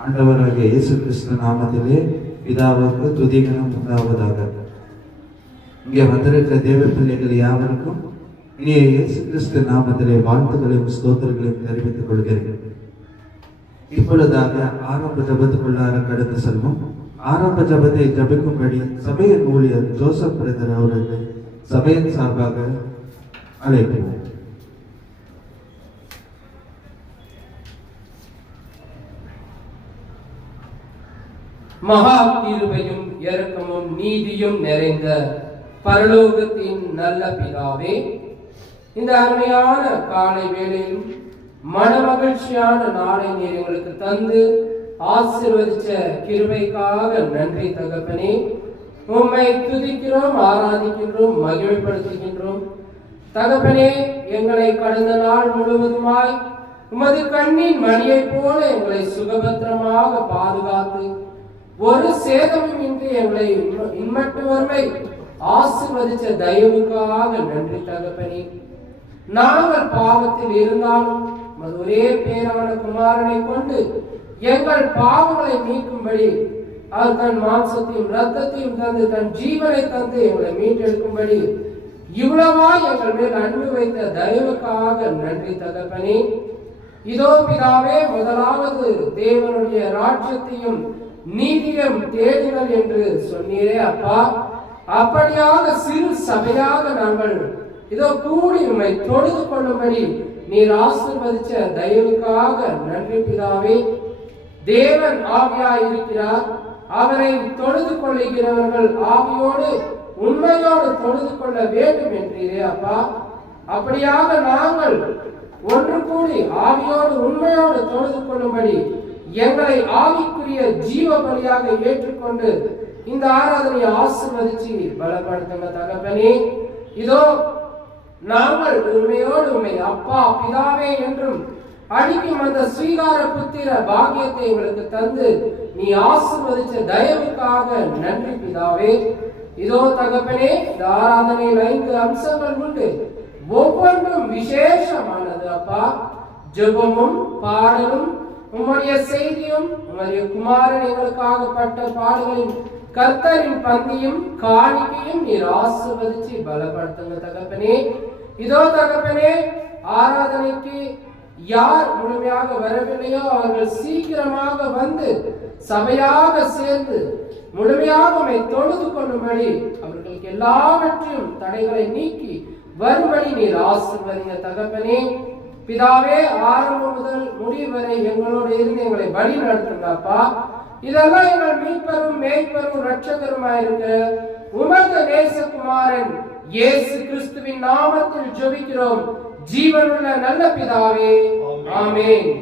ஆண்டவராகிய இயேசு கிறிஸ்து நாமத்திலே பிதாவுக்கு துதிகனம் உண்டாவதாக. இங்கே வந்திருக்கிற தேவ பிள்ளைகள் யாவருக்கும் இனிய இயேசு கிறிஸ்து நாமத்திலே வாழ்த்துக்களையும் ஸ்தோத்திரங்களையும் தெரிவித்துக் கொள்கிறேன். இப்பொழுதாக ஆரம்ப ஜபத்துக்குள்ளார கடந்து செல்வோம். ஆரம்ப ஜபத்தை ஜபிக்கும்படி சபையின் ஊழியர் ஜோசப் பிரதர் அவர்களை சபையின் சார்பாக அழைப்போம். மகா கிருபையும் இரக்கமும் நீதியும் நிறைந்த பரலோகத்தின் நல்ல பிதாவே, இந்த அருமையான காலை வேளையிலும் மனமகிழ்ச்சியான நாளை நீர் எங்களுக்கு தந்து ஆசீர்வதிச்ச கிருபைக்காக நன்றி தகப்பனே. உம்மை துதிக்கிறோம், ஆராதிக்கின்றோம், மகிழ்ப்படுத்துகின்றோம் தகப்பனே. எங்களை கடந்த நாள் முழுவதுமாய் உமது கண்ணின் மணியை போல எங்களை சுகபத்திரமாக பாதுகாத்து ஒரு சேதமும் இன்றி எங்களை இம்மட்டு வரை ஆசீர்வதிச்ச தயவுக்காக நன்றி தகப்பனே. நாங்கள் பாவத்தில் இருந்தாலும் ஒரே பேரான குமாரனை கொண்டு எங்கள் பாவங்களை நீக்கும்படி அவர் தன் மாம்சத்தையும் இரத்தத்தையும் தந்து தன் ஜீவனை தந்து எங்களை மீட்டெடுக்கும்படி இவ்வளவா எங்கள் மேல் அன்பு வைத்த தயவுக்காக நன்றி தகப்பனே. இதோ பிதாவே, முதலாவது தேவனுடைய ராஜ்யத்தையும் நீதியம் தேடுங்கள் என்று சொன்னீரே அப்பா. அப்படியாக சிறு சபையாக நாங்கள் இதோ கூடி உம்மை தொழுது கொள்ளும்படி நீர் ஆசீர்வதிச்ச தயவுக்காக நன்றி பிதாவே. தேவன் ஆவியாய் இருக்கிறார், அவரை தொழுது கொள்ளுகிறவர்கள் ஆவியோடு உண்மையோடு தொழுது கொள்ள வேண்டும் என்றீரே அப்பா. அப்படியாக நாங்கள் ஒன்று கூடி ஆவியோடு உண்மையோடு தொழுது கொள்ளும்படி எங்களை ஆவிக்குரிய ஜீவ பலியாக ஏற்றுக்கொண்டு இந்த ஆராதனையை ஆசீர்வதிச்சு பலப்படுத்துங்க தகப்பனே. இதோ நாங்கள் உண்மையோடு உண்மை அப்பா பிதாவே என்றும் அடிக்கும் அந்த ஸ்வீகார புத்திர பாக்கியத்தை எங்களுக்கு தந்து நீ ஆசீர்வதிச்ச தயவுக்காக நன்றி பிதாவே. இதோ தகப்பனே, இந்த ஆராதனையில் 5 அம்சங்கள் உண்டு, ஒவ்வொன்றும் விசேஷமானது அப்பா. ஜெபமும் பாடலும் உம்முடைய செய்தியும் உம்முடைய குமாரன் எங்களுக்காக பட்ட பாடுகளின் கர்த்தரின் பந்தியும் காணிக்கையும் நீர் ஆசீர்வதிச்சு பலப்படுத்துங்க தகப்பனே. இதோ தகப்பனே, ஆராதனைக்கு யார் முழுமையாக வரவில்லையோ அவர்கள் சீக்கிரமாக வந்து சபையாக சேர்ந்து முழுமையாக உம்மை தொழுது கொள்ளும்படி அவர்களுக்கு எல்லாவற்றையும் தடைகளை நீக்கி வரும்படி நீர் ஆசீர்வதிங்க தகப்பனே. பிதாவே, ஆரம்பம் முதல் முடிவு வரை எங்களோடு இருந்து எங்களை வழி நடத்துங்கப்பா. இதெல்லாம் எங்கள் மீட்பரும் மேய்ப்பரும் இரட்சகருமாயிருக்க உமது நேசகுமாரன் இயேசு கிறிஸ்துவின் நாமத்தில் ஜெபிக்கிறோம் ஜீவனுள்ள நல்ல பிதாவே, ஆமென்.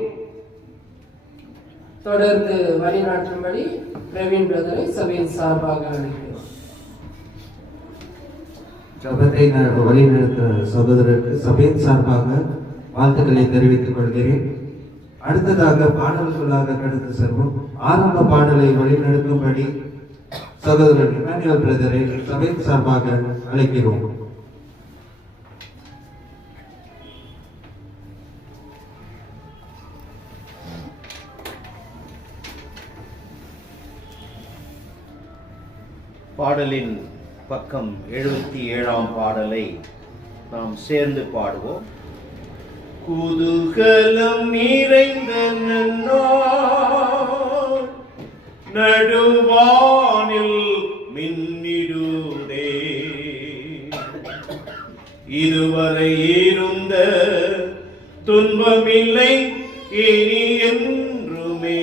தொடர்ந்து வழிநாட்டும்படி பிரவீன் பிரதரை சபையின் சார்பாக அழைக்கிறோம். ஜபத்தை வழிநடத்த சகோதரருக்கு சபையின் சார்பாக வாழ்த்துக்களை தெரிவித்துக் கொள்கிறேன். அடுத்ததாக பாடல்களாக கடந்து செல்வோம். ஆரம்ப பாடலை வழிநடத்தும்படி சகோதரர் இமானுவேல் பிரதரை சபையின் சார்பாக அழைக்கிறோம். பாடலின் பக்கம் 77ஆம் பாடலை நாம் சேர்ந்து பாடுவோம். குதூகலம் நிறைந்த நன்னாள் நடுவானில் மின்னிடுதே, இதுவரை இருந்த துன்பமில்லை இனி என்றுமே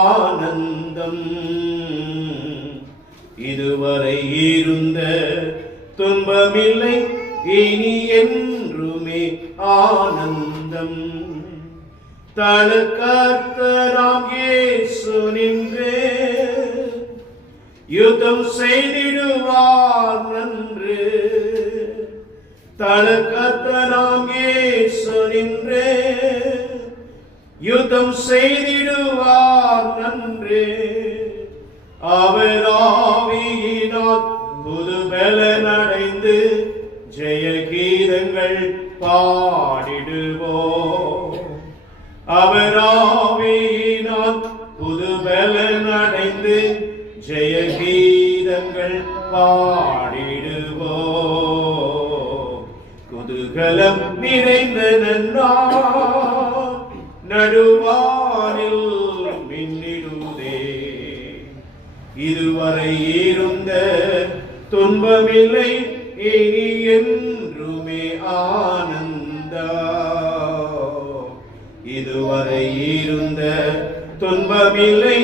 ஆனந்தம், இதுவரை இருந்த துன்பமில்லை இனி என்றுமே ஆனந்தம். தலக்கர்த்தராம் இயேசு நின்றே யுத்தம் செய்திடுவார் நன்று, தலக்கர்த்தராம் இயேசு நின்றே யுத்தம் செய்திடுவார் நன்று. அவர் ஆவியினால் புது பலன் அடைந்து ஜெய கீதங்கள் பாடிடுவோம். அவர் ஆவியினால் புதுபலன் அடைந்து ஜெய கீதங்கள் பாடிடுவோம். குதூகலம் நிறைந்த நன்னாள் நடுவானில் மின்னிடுதே. இதுவரை இருந்த துன்பமில்லை, இனி என்றுமே ஆனந்தம். இதுவரை இருந்த துன்பமில்லை,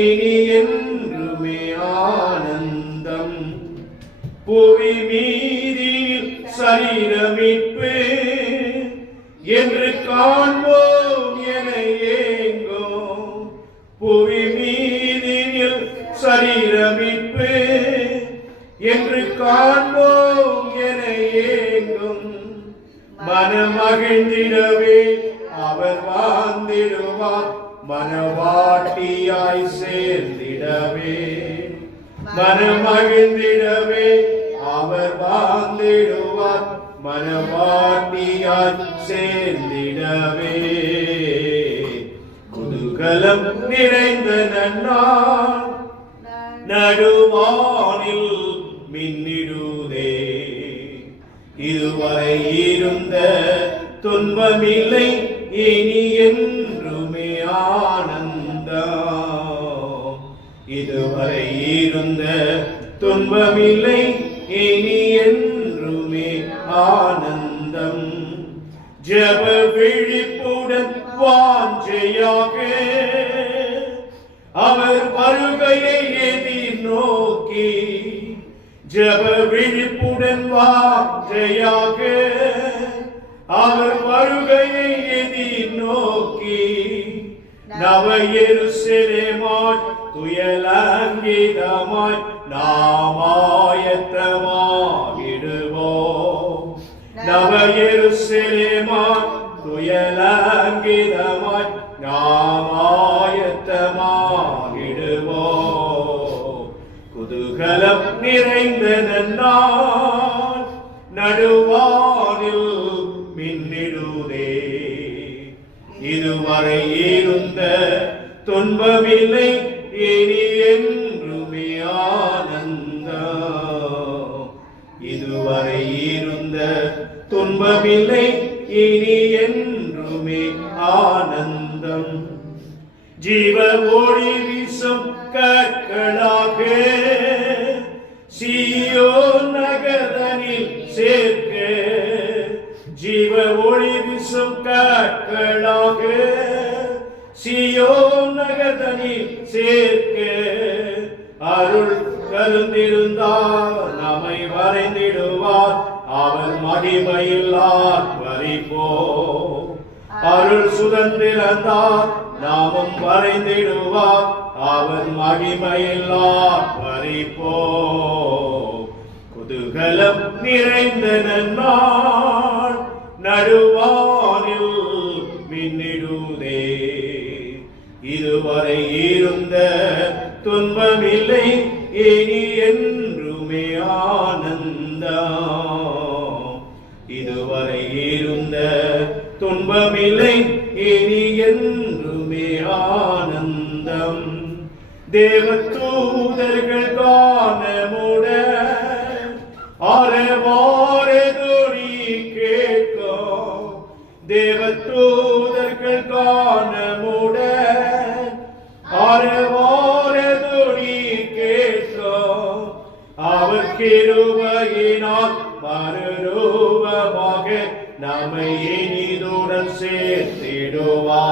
இனி என்றுமே ஆனந்தம். புவி மீதில் சரீரமிப்பு என்று காண்போம் என ஏங்கும். புவி மீதில் சரீரமிப்பு என்று காண்போம் என ஏங்கும். மனமகிழ்ந்திடவே அவர் வாழ்ந்திடுவார், மனவாட்டியாய் சேர்ந்திடவே. மனமகிழ்ந்திடவே அவர் வாழ்ந்திடுவார், மனவாட்டியாய் சேர்ந்திடவே. குதூகலம் நிறைந்த நன்னாள் நடுவானில் மின்னிடுதே. இதுவரை இருந்த துன்பமில்லை, இனி என்றுமே ஆனந்தம். இதுவரை இருந்த துன்பமில்லை, இனி என்றுமே ஆனந்தம். ஜெப விழிப்புடன் வாஞ்சையாக அவர் வருகையை எதிர்நோக்கி. ஜெப விழிப்புடன் வாஞ்சையாக அவர் வருகையை எதிர்நோக்கி. நவ எருசலேமாய் துயலங்கிதமாய் நாம் ஆயத்தமாகிடுவோம். நவ எருசலேமாய் துயலங்கிதமாய் நாம் ஆயத்தமாகிடுவோம். குதூகலம் நிறைந்த நன்னாள் நடுவானில் மின்னிடுதே. இதுவரை இருந்த துன்பமில்லை, இனி என்றுமே ஆனந்தம். இதுவரை இருந்த துன்பமில்லை, இனி என்றுமே ஆனந்தம். ஜீவ ஒளி வீசும் கற்களாக சீயோன் நகரனில் சேர்க்க. ஜீவ ஒளி வீசும் கற்களாக சீயோன் நகரனில் சேர்க்க. அருள் கருந்திருந்தார் நம்மை வரைந்திடுவார், அவர் மகிமையில் ஆர்ப்பரிப்போம். அருள் சுதந்திரந்தார் நாமும் வரைந்திடுவார், அவர் மகிமையில் ஆர்ப்பரிப்போம். குதூகலம் நிறைந்த நன்னாள் நடுவானில் மின்னிடுதே. இதுவரை இருந்த துன்பமில்லை, இனி என்றுமே ஆனந்தம். இதுவரை இருந்த துன்பமில்லை, இனி என்றுமே ஆனந்தம். தேவதூதர்கள் காணமுடன் அரவாரதொலி கேட்கும். தேவதூதர்கள் காணமுடன் அரவாரதொலி கேட்கும். அவர் கிருபையினால் மறுரூபமாக நம்மை இனிதுடன் சேர்த்திடுவார்.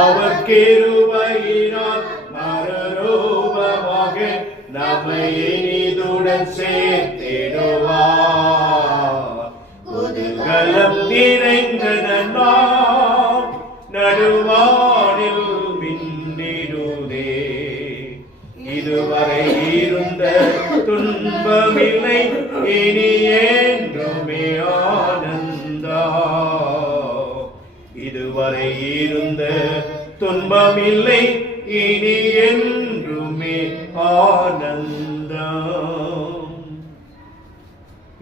அவர் கிருபையினால் மறுரூபமாக நம்மை இனிதுடன் சேர்த்திடுவார். குதூகலம் நிறைந்த நன்னாள் நடுவானில் மின்னிடுதே. இதுவரை இருந்த துன்பமில்லை, இனி என்றுமே ஆனந்தம். இதுவரை இருந்த துன்பமில்லை, இனி என்றுமே ஆனந்தம்.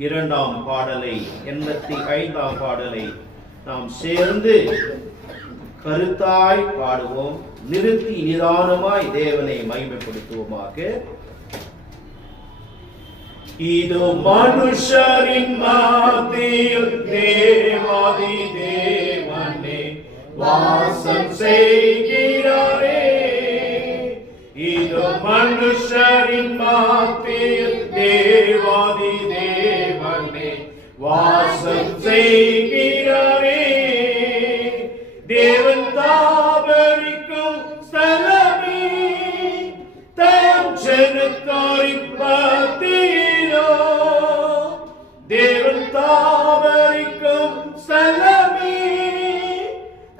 இரண்டாம் பாடலை 85ஆம் பாடலை நாம் சேர்ந்து கருத்தாய் பாடுவோம். நிறுத்தி நிதானமாய் தேவனை மகிமைப்படுத்துவோமாக. இது மனுஷரின் மத்தியில் தேவாதி தேவனே வாசம் செய்கிறாரே. இது மனுஷரின் மத்தியில் தேவாதி தேவனே வாசம் செய்கிறாரே. தேவன் தாபரிக்கும் ஸ்தலமே தம் ஜனத்தாரின் மத்தியிலோ. தேவன் தாபரிக்கும் ஸ்தலமே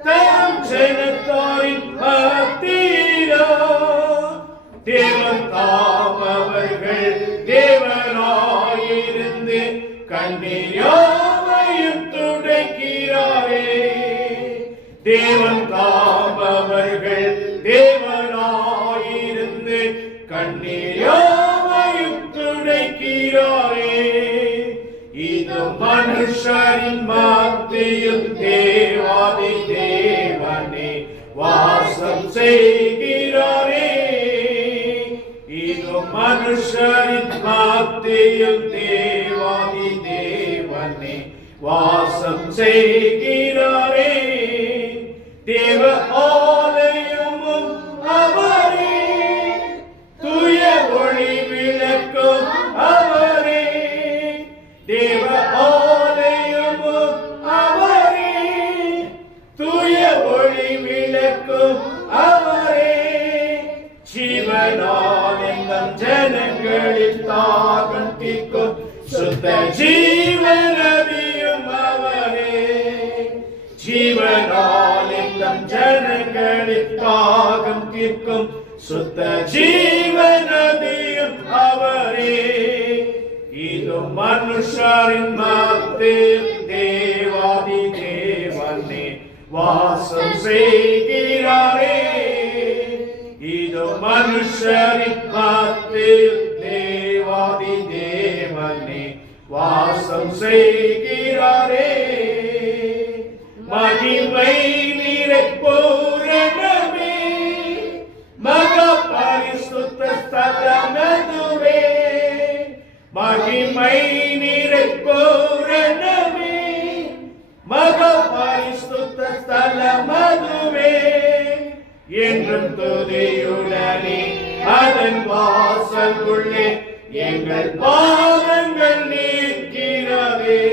தம் ஜனத்தாரின் மத்தியிலோ. தேவன் தாம் அவர்கள் தேவனாயிருந்து கண்ணீர் யாவையும் துடைக்கிறாரே. தேவன் தாம் அவர்கள் தேவனாயிருந்து கண்ணீர் யாவையும் துடைக்கிறாரே. இது மனுஷரின் மத்தியில் தேவாதி தேவனே வாசம் செய்கிறாரே. இது மனுஷரின் மத்தியில் தேவாதி தேவனே வாசம் செய்கிறாரே. தேவ ஆலயமும் அவரே, தூய ஒளி விளக்கும் அவரே. தேவ ஆலயமும் அவரே, தூய ஒளி விளக்கும் அவரே. ஜீவனால் எங்கள் ஜனங்களில் தாகம் தீர்க்கும் சுத்த ஜீவநதியும் அவரே. ஜீவனால் எங்கள் ஜனங்களில் தாகம் தீர்க்கும் சுத்த ஜீவநதியும் அவரே. இது மனுஷரின் மத்தியில் தேவாதி தேவனே வாசம் செய்கிறாரே. இது மனுஷரின் மத்தியில் தேவாதி தேவனே வாசம் செய்கிறாரே. மகிமை நிறை பூரணமே மகா பரிசுத்த ஸ்தலமதுவே. மகிமை நிறை பூரணமே மகா பரிசுத்த ஸ்தலமதுவே. என்றும் துதியுடனே அதன் வாசல் உள்ளே எங்கள் பாவங்கள் நீக்கிறதே.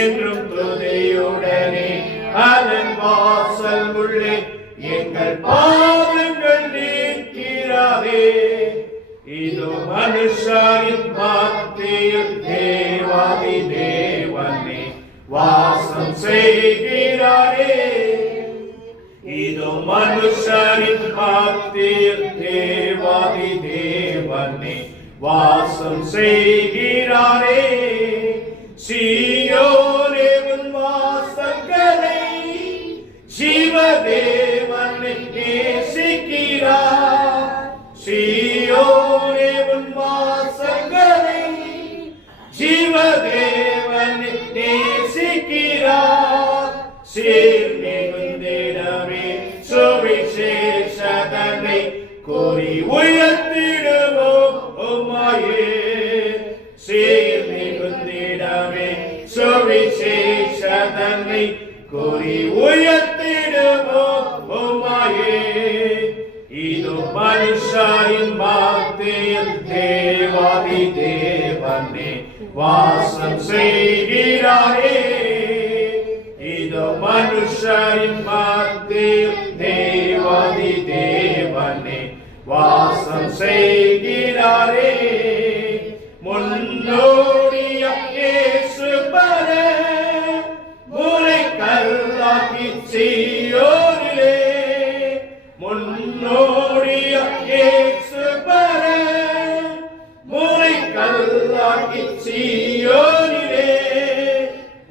என்றும் துதியுடனே அதன் வாசல் உள்ளே எங்கள் பாவங்கள் நீக்கிறதே. இது மனுஷரின் மத்தியில் தேவாதி தேவனே வாசம் செய்கிறாரே. இது மனுஷரின் மத்தியில் தேவாதி தேவனே வாசம் செய்கிறாரே. சீயோனே உன் வாசல்களை ஜீவதேவனை நேசிக்கிறார். சீயோனே உன் வாசல்களை ஜீவதேவனை நேசிக்கிறார். சீர்மிகுந்திடமே சுவிசேஷதனை கூறி உயர்த்திடுவோம் உம்மையே. சீர்மிகுந்திடமே சுவிசேஷதனை கூறி உயர்த்திடுவோம் உம்மையே. இது மனுஷரின் மத்தியில் தேவாதி தேவனே வாசம் செய்கிறாரே. இது மனுஷரின் மத்தியில் தேவாதி தேவனே வாசம் செய்கிறாரே. முன்னோடிய இயேசு பர முறை கல்லாக்கி சீயோனிலே. முன்னோடிய இயேசு பர முறை கல்லாக்கி சீயோனிலே.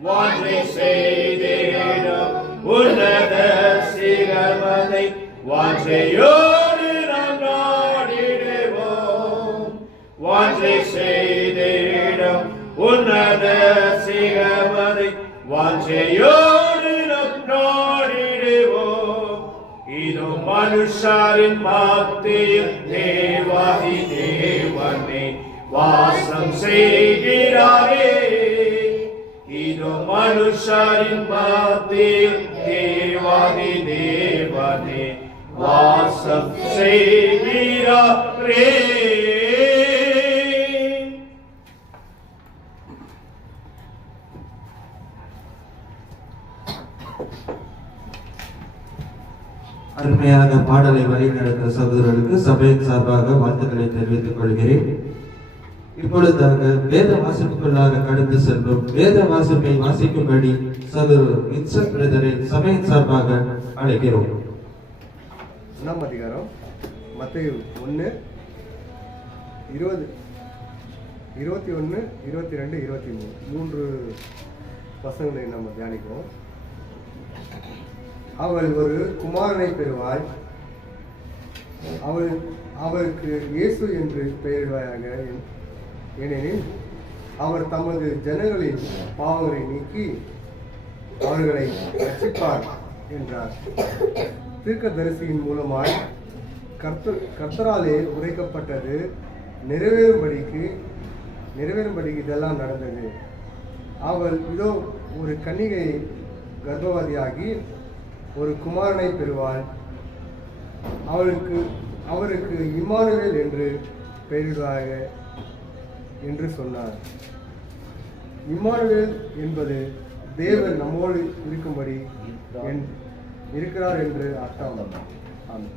வாஞ்சை செய்தேனும் உன்னத சிகமதை வாஞ்சையோடு நாம் நாடிடுவோம். வாஞ்சை செய்தேனும் உன்னத சிகமதை வாஞ்சையோடு நாம் நாடிடுவோம். இது மனுஷரின் மத்தியில் தேவாதி தேவனே வாசம் செய்கிறாரே. இதோ மனுஷரின் மத்தியில் தேவாதி தேவனே வாசம் செய்கிறாரே. அருமையாக பாடலை வழிநடத்த சகோதரர்களுக்கு சபையின் சார்பாக வாழ்த்துக்களை தெரிவித்துக் கொள்கிறேன். இப்பொழுதாக வேத வாசிப்புக்குள்ளாக கடந்து செல்லும் வேத வாசிப்பை வாசிக்கும்படி சகோதரர் வின்சென்ட் பிரதரை சபையின் சார்பாக அழைக்கிறோம். 1 அதிகாரம் மத்தேயு 1 20 21 22 23 மூன்று வசனங்களை நம்ம தியானிப்போம். அவள் ஒரு குமாரனை பெறுவாய், அவருக்கு இயேசு என்று பெயரிடுவாயாக, ஏனெனில் அவர் தமது ஜனங்களின் பாவங்களை நீக்கி அவர்களை ரட்சிப்பார் என்றார். தீர்க்கதரிசியின் மூலமாய் கர்த்தராலே உரைக்கப்பட்டது நிறைவேறும்படிக்கு இதெல்லாம் நடந்தது. அவள் இதோ ஒரு கன்னிகை கர்ப்பவதியாகி ஒரு குமாரனை பெறுவாள், அவருக்கு இம்மானுவேல் என்று பெயரிடுவாங்க என்று சொன்னார். இம்மானுவேல் என்பது தேவன் நம்மோடு இருக்கும்படி இருக்கிறார் என்று அர்த்தம். ஆமாம்.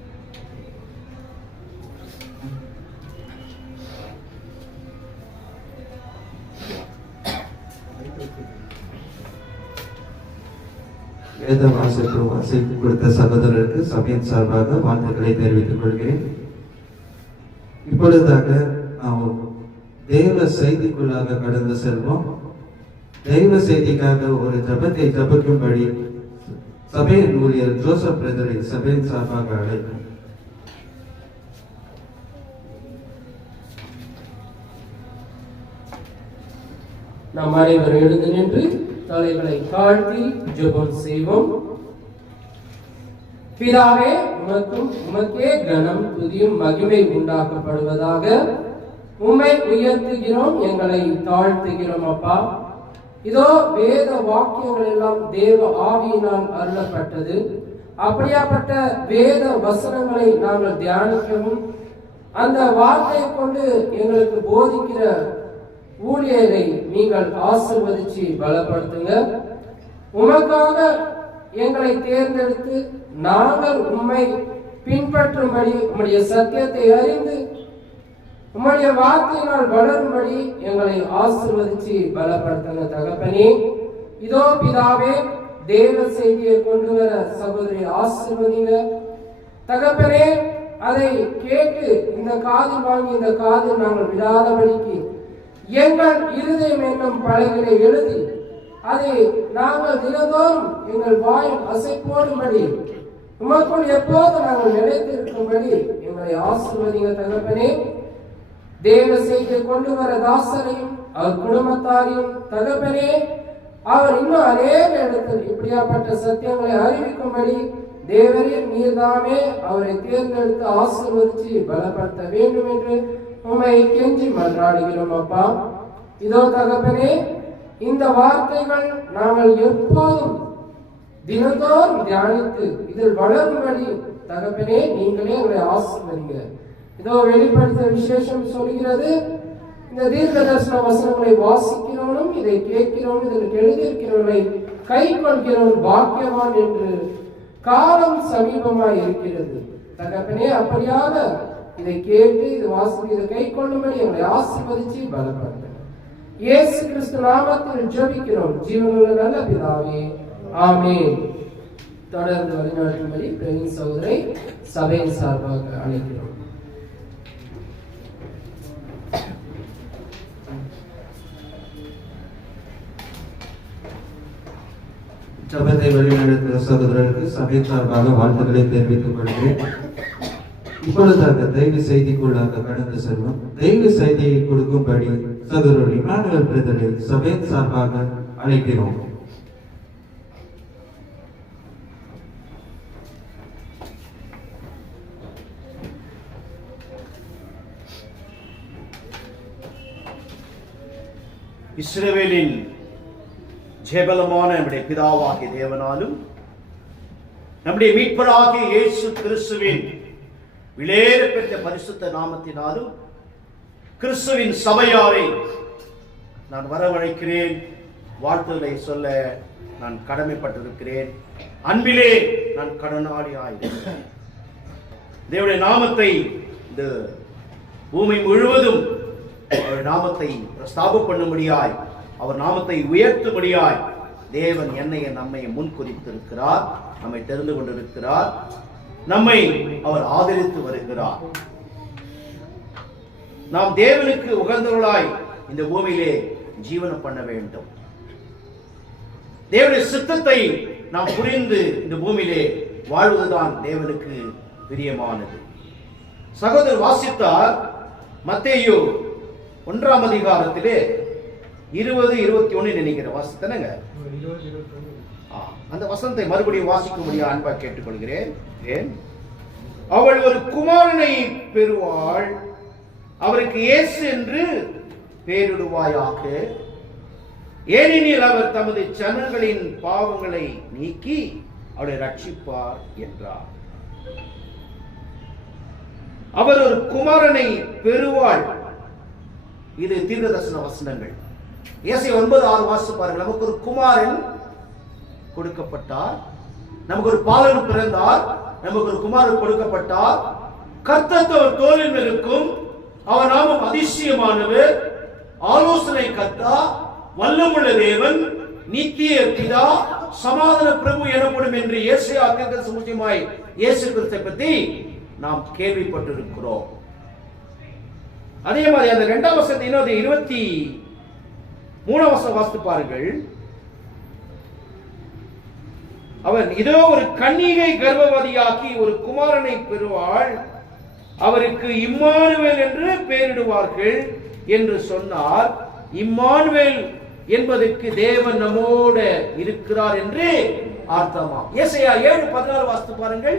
வேத வாசிப்பு கொடுத்த சகோதரருக்கு சபையின் சார்பாக வாழ்த்துக்களை தெரிவித்துக் கொள்கிறேன். இப்பொழுதாக நாம் தேவ செய்திக்குள்ளாக கடந்து செல்வோம். தெய்வ செய்திக்காக ஒரு ஜபத்தை ஜபிக்கும்படி சபையின் ஊழியர் ஜோசப் பிரதரை சபையின் சார்பாக அழைக்கும். நாம் அனைவரும் எழுந்து நின்று தலைகளை தாழ்த்தி ஜெபம் செய்வோம். பிதாவே, உமக்கே கனம் துதியும் மகிமை உண்டாக்கப்படுவதாக. உம்மை உயர்த்துகிறோம், எங்களை தாழ்த்துகிறோம் அப்பா. இதோ வேத வாக்கியங்கள் எல்லாம் தேவ ஆவியினால் அருளப்பட்டது. அப்படியாப்பட்ட வேத வசனங்களை நாங்கள் தியானிக்கவும் அந்த வார்த்தையை கொண்டு எங்களுக்கு போதிக்கிற ஊழியரை நீங்கள் ஆசீர்வதிச்சு பலப்படுத்துங்க. உமக்காக எங்களை தேர்ந்தெடுத்து நாங்கள் உம்மை பின்பற்றும்படி உம்முடைய சத்தியத்தை அறிந்து உம்முடைய வார்த்தையினால் வளரும்படி எங்களை ஆசீர்வதிச்சு பலப்படுத்துங்க தகப்பனே. இதோ பிதாவே, தேவ செய்தியை கொண்டு வர சகோதரி ஆசீர்வதிங்க தகப்பனே. அதை கேட்டு இந்த காதில் வாங்கி இந்த காதில் நாங்கள் விடாதபடிக்கு எங்கள் இருதயம் என்னும் பலகைகளை எழுதி அதை நாங்கள் தினந்தோறும் எங்கள் வாயில் அசைப்போடும்படி உமக்குள் எப்போது நாங்கள் நிலைத்திருக்கும்படி எங்களை ஆசீர்வதிங்க தகப்பனே. தேவ செய்தியை கொண்டு வர தாசரையும் அவர் குடும்பத்தாரையும் தகப்பனே, அவர் இன்னும் அநேக இடத்தில் இப்படியாப்பட்ட சத்தியங்களை அறிவிக்கும்படி தேவரீர் நீர்தாமே அவரை தேர்ந்தெடுத்து ஆசீர்வதிச்சு பலப்படுத்த வேண்டும் என்று உம்மை கெஞ்சி மன்றாடுகிறோம் அப்பா. இதோ தகப்பனே, இந்த வார்த்தைகள் நாங்கள் எப்போதும் தினந்தோறும் தியானித்து இதில் வளரும்படி தகப்பனே நீங்களே எங்களை ஆசீர்வதிங்க. இதோ வெளிப்படுத்த விசேஷம் சொல்கிறது, இந்த தீர்க்க தரிசன வசனங்களை வாசிக்கிறவனும் இதை கேட்கிறவனும் இதற்கு எழுதியிருக்கிறவர்களை கை கொள்கிறவன் பாக்கியவான் என்று காலம் சமீபமாய் இருக்கிறது தகப்பனே. அப்படியாக இதை கேட்டு இது வாசித்து இதை கை கொள்ளும்படி எங்களை ஆசீர்வதிச்சு பலப்படுத்த இயேசு கிறிஸ்து நாமத்தில் ஜெபிக்கிறோம் ஜீவனுள்ள நல்ல பிதாவே, ஆமென். தொடர்ந்து வழிநாட்டும்படி பிரவீன் சகோதரை சபையின் சார்பாக அழைக்கிறோம். ஜபத்தை வழிநடத்துகிற சகோதரருக்கு சபையின் சார்பாக வாழ்த்துக்களை தெரிவித்துக் கொள்கிறேன். இப்பொழுதாக தெய்வ செய்திக்குள்ளாக கடந்து செல்வோம். தெய்வ செய்தியை கொடுக்கும்படி சகோதரர் இமானுவேல் பிரதரை சபையின் சார்பாக அழைக்கிறோம். இஸ்ரவேலின் ஜெபலமான நம்முடைய பிதாவாகிய தேவனாலும் நம்முடைய மீட்பராகிய இயேசு கிறிஸ்துவின் விலையேற பெற்ற பரிசுத்த நாமத்தினாலும் கிறிஸ்துவின் சபையாரை நான் வரவழைக்கிறேன். வாழ்த்துக்களை சொல்ல நான் கடமைப்பட்டிருக்கிறேன். அன்பிலே நான் கடனாளியாயிருக்கிறேன். தேவனுடைய நாமத்தை இந்த பூமி முழுவதும் அவர் நாமத்தை பிரஸ்தாபம் பண்ணும்படியாய், அவர் நாமத்தை உயர்த்தும்படியாய் தேவன் என்னைய நம்மை முன்குறித்திருக்கிறார், நம்மை தெரிந்து கொண்டிருக்கிறார், நம்மை அவர் ஆதரித்து வருகிறார். நாம் தேவனுக்கு உகந்தவர்களாய் இந்த பூமியிலே ஜீவனம் பண்ண வேண்டும். தேவனுடைய சித்தத்தை நாம் புரிந்து இந்த பூமியிலே வாழ்வதுதான் தேவனுக்கு பிரியமானது. சகோதரர் வாசித்தார் மத்தேயு 1ஆம் அதிகாரத்திலே 20-21 நினைக்கிற வாசித்தனங்க. அந்த வசனத்தை மறுபடியும் வாசிக்கும்படியா அன்பா கேட்டுக்கொள்கிறேன். அவள் ஒரு குமாரனை பெறுவாள், அவருக்கு இயேசு என்று பெயரிடுவாயாக, ஏனெனில் அவர் தமது ஜனங்களின் பாவங்களை நீக்கி அவளை ரட்சிப்பார் என்றார். அவர் ஒரு குமாரனை பெறுவாள். இது தீர்க்கதரிசன வசனங்கள். ஏசாயா 9:6 வாசித்து பாருங்கள். நமக்கு ஒரு குமாரன் கொடுக்கப்பட்டார், நமக்கு ஒரு பாலன் பிறந்தார், நமக்கு ஒரு குமாரன் கொடுக்கப்பட்டார். கர்த்தர் தோளின் மேல் இருக்கும், அவர் நாமம் அதிசயமானவர், ஆலோசனை கர்த்தா, வல்லமுள்ள தேவன், நித்திய பிதா, சமாதான பிரபு எனப்படும் என்று ஏசாயா தீர்க்கதரிசனமாய் இயேசு கிறிஸ்துவை பற்றி நாம் கேள்விப்பட்டிருக்கிறோம். அதே மாதிரி அந்த 2ஆம் வசனத்தை 23ஆம் வசனம் வாசித்து பாருங்கள். அவன் இதோ ஒரு கன்னிகை கர்ப்பவதியாக்கி ஒரு குமாரனை பெறுவாள், அவருக்கு இம்மானுவேல் என்று பெயரிடுவார்கள் என்று சொன்னார். இம்மானுவேல் என்பதற்கு தேவன் நம்மோடு இருக்கிறார் என்று அர்த்தமாம். ஏசாயா 7:14 வாசித்து பாருங்கள்.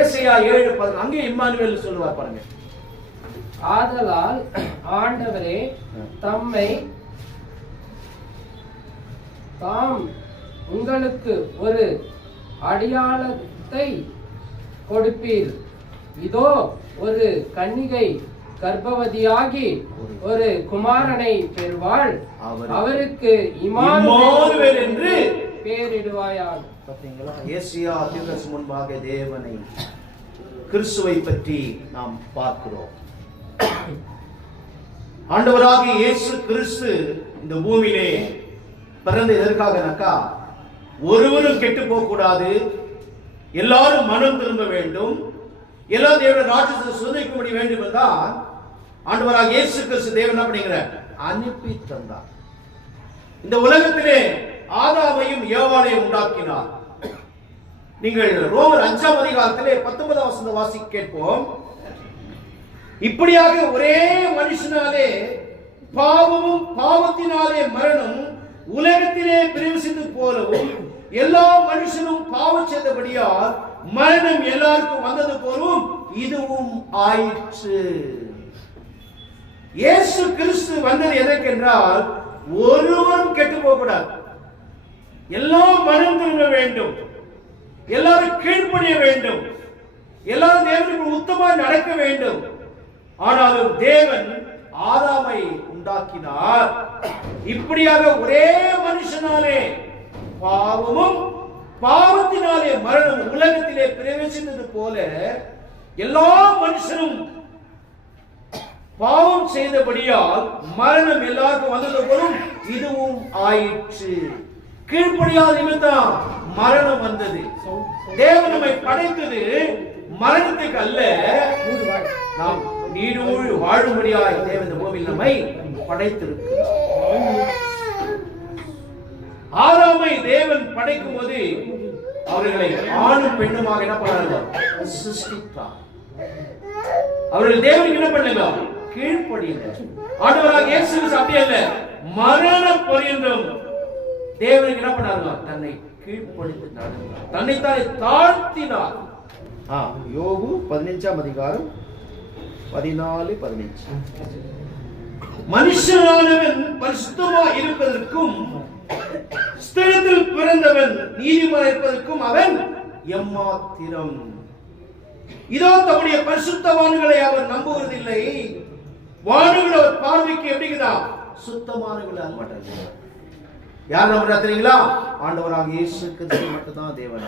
ஏசாயா 7:14 அங்கே இம்மானுவேல் சொல்லுவார் பாருங்க. ஆதலால் ஆண்டவரே தாம் உங்களுக்கு ஒரு அடையாளத்தை கொடுப்பீர். இதோ ஒரு கன்னிகை கர்ப்பவதியாகி ஒரு குமாரனை பெறுவாள், அவருக்கு இம்மானுவேல் என்று பெயரிடுவாயாக. பார்த்தீங்களா? ஏசாயா தீர்க்கதரிசி முன்பாக தேவனை கிறிஸ்துவை பற்றி நாம் பார்க்கிறோம். ஆண்டவராகிய இயேசு கிறிஸ்து இந்த பூமியிலே பிறந்து எதற்காகனாக்கா, ஒருவரும் கெட்டு போக கூடாது, எல்லாரும் மனம் திரும்ப வேண்டும், எல்லா தேவனுடைய ராஜ்யத்தை சுதந்திரிக்கும்படி வேண்டும் என்றால் ஆண்டவராகிய இயேசு கிறிஸ்து தேவன் என்ன பண்ணுகிற அனுப்பி தந்தார். இந்த உலகத்திலே ஆதாமையும் ஏவாளையும் உண்டாக்கினார். நீங்கள் ரோமர் 5ஆம் அதிகாரத்திலே 19ஆம் வசனம் வாசிக்க கேட்போம். இப்படியாக ஒரே மனுஷனாலே பாவமும் பாவத்தினாலே மரணம் உலகத்திலே பிரவேசித்து போலவும் எல்லா மனுஷனும் பாவம் செய்தபடியால் மரணம் எல்லாருக்கும் வந்தது போலும் இதுவும் ஆயிற்று. இயேசு கிறிஸ்து வந்தது எதற்கென்றால் ஒருவரும் கெட்டு போக கூடாது, எல்லாம் மனம் திரும்ப வேண்டும், எல்லாரும் கீழ்ப்படிய வேண்டும், எல்லாரும் தேவனுக்கு உத்தமாக நடக்க வேண்டும். ஆனாலும் தேவன் ஆதாமை உண்டாக்கினார். இப்படியாக ஒரே மனுஷனாலே பாவமும் பாவத்தினாலே மரணம் உலகத்திலே பிரவேசித்தது போல எல்லா மனுஷனும் பாவம் செய்தபடியால் மரணம் எல்லாருக்கும் வந்தது போலும் இதுவும் ஆயிற்று. கீழ்ப்படியாத நிமித்தம் மரணம் வந்தது. தேவன் நம்மை படைத்தது மரணத்துக்கு அல்ல, நாம் நீடூழி வாழும்படியாய் தேவன் இந்த பூமியில் நம்மை படைத்திருக்கிறார். ஆதாமை தேவன் படைக்கும் போது அவர்களை ஆணும் பெண்ணுமாக என்ன பண்ணார்கள்? சிருஷ்டித்தார். அவர்கள் தேவனுக்கு என்ன பண்ணுங்க? கீழ்ப்படியுங்க. ஆண்டவராக இயேசு கிறிஸ்து அப்படி அல்ல, மரண பரியந்தம் தேவனுக்கு என்ன பண்ணார்கள்? தன்னை கீழ்ப்படிந்து நடந்தார், தன்னைத்தானே தாழ்த்தினார். யோபு 15ஆம் அதிகாரம் 14-15. மனுஷனானவன் பரிசுத்தமாய் இருப்பதற்கும் ஸ்திரத்தில் பிறந்தவன் நீதிமான் இருப்பதற்கும் அவன் எம்மாத்திரம். இதோ தம்முடைய பரிசுத்தவான்களை அவர் நம்புவதில்லை. வானங்கள் அவர் பார்வைக்கு எப்படிங்களா சுத்தமானவர்கள் அது மட்டும். யார் நம்புறா தெரியுங்களா? ஆண்டவராக இயேசு கிறிஸ்து மட்டும்தான் தேவன்.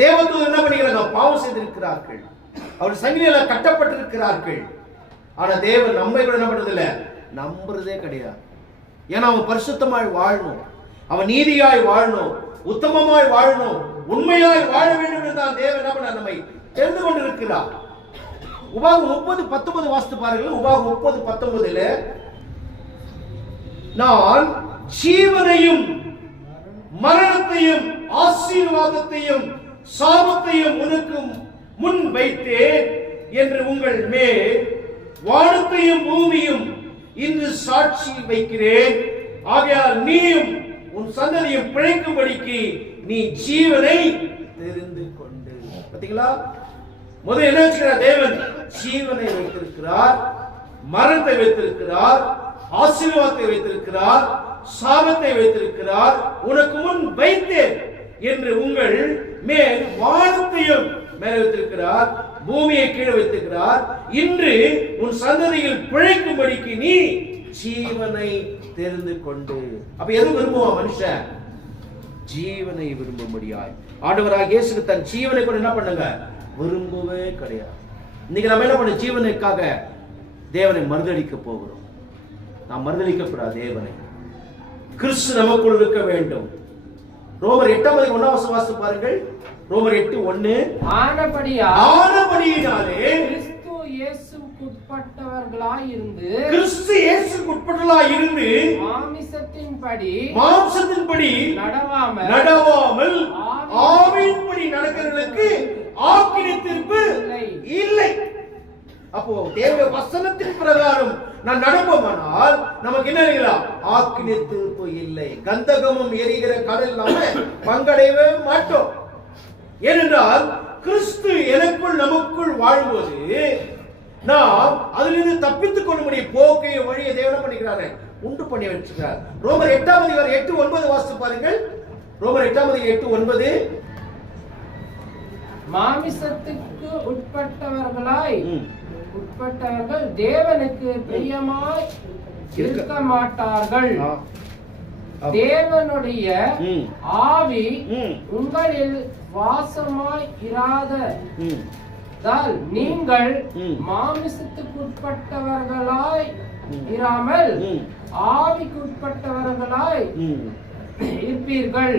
தேவதூதர் என்ன பண்ணிக்கிறாங்க? பாவம் செய்திருக்கிறார்கள், அவர் சங்கிலியில கட்டப்பட்டிருக்கிறார்கள். ஆனா தேவன் நம்மை கூட என்ன பண்றது இல்ல, நம்புறதே கிடையாது. ஏன்னா அவன் பரிசுத்தமாய் வாழணும், அவன் நீதியாய் வாழணும், உத்தமமாய் வாழணும், உண்மையாய் வாழ வேண்டும் என்றுதான் தேவன் என்ன பண்ண நம்மை தெரிந்து கொண்டிருக்கிறார். உபாகம் 30:19 வாசித்து பாருங்கள். உபாகம் 30:19 நான் ஜீவனையும் மரணத்தையும் ஆசீர்வாதத்தையும் சாபத்தையும் உனக்கு முன் வைத்தேன் என்று உங்கள் மேல் வானத்தையும் பூமியும் இன்று சாட்சி வைக்கிறேன். ஆகையால் நீயும் உன் சந்ததியும் பிழைக்கும்படிக்கு நீ ஜீவனை தெரிந்து கொண்டு. பாத்தீங்களா? முதல்ல என்ன வச்சிருக்கிறார்? தேவன் ஜீவனை வைத்திருக்கிறார், மரணத்தை வைத்திருக்கிறார், ஆசீர்வாதத்தை வைத்திருக்கிறார், சாபத்தை வைத்திருக்கிறார். உனக்கு முன் வைத்தேன் என்று உங்கள் மேல் வானத்தையும் மேலே வைத்திருக்கிறார், பூமியை கீழே வைத்திருக்கிறார். இன்று உன் சந்ததியில் பிழைக்கும்படிக்கு நீ ஜீவனை தெரிந்து கொண்டு. அப்ப எது விரும்புவான் மனுஷன்? ஜீவனை விரும்பும்படியாய் ஆண்டவராகிய இயேசு தன் ஜீவனை கூட என்ன பண்ணுங்க? விரும்பவே கிடையாது. இன்னைக்கு நம்ம என்ன பண்ண? ஜீவனுக்காக தேவனை மறுதலிக்க போகிறோம். நாம் மறுதலிக்கப்படாத தேவனை. கிறிஸ்து நமக்குள் இருக்க வேண்டும். ரோமர் 8:1 வாசித்து பாருங்கள். ரோமர் 8:1 ஆனபடியினாலே கிறிஸ்து இயேசுவுக்குட்பட்டவர்களாய் இருந்து மாம்சத்தின்படி நடவாமல் ஆவியின்படி நடக்கிறவர்களுக்கு ஆக்கினை தீர்ப்பு இல்லை. அப்போ தேவ வசனத்தின் பிரகாரம் நான் நடப்போமானால் நமக்கு என்ன இருக்கலாம்? ஆக்கினை தீர்ப்பு இல்லை. கந்தகமும் எரிகிற கடல் நாம பங்கடையவே மாட்டோம். ஏனென்றால் கிறிஸ்து எனக்குள் நமக்குள் வாழும்போது நாம் அதிலிருந்து தப்பித்துக் கொள்ள முடியும். போக்கை வழியை தேவன் பண்ணிக்கிறாரு, உண்டு பண்ணி வச்சிருக்கிறார். ரோமர் 8:8-9 வாசித்து பாருங்கள். ரோமர் 8:8-9 மாமிசத்துக்கு உட்பட்டவர்கள் தேவனுக்கு பிரியமாய் இருக்க மாட்டார்கள். தேவனுடைய ஆவி உங்களில் வாசமாய் இராததால் நீங்கள் மாமிசத்துக்குட்பட்டவர்களாய் இராமல் ஆவிக்குட்பட்டவர்களாய் இருப்பீர்கள்.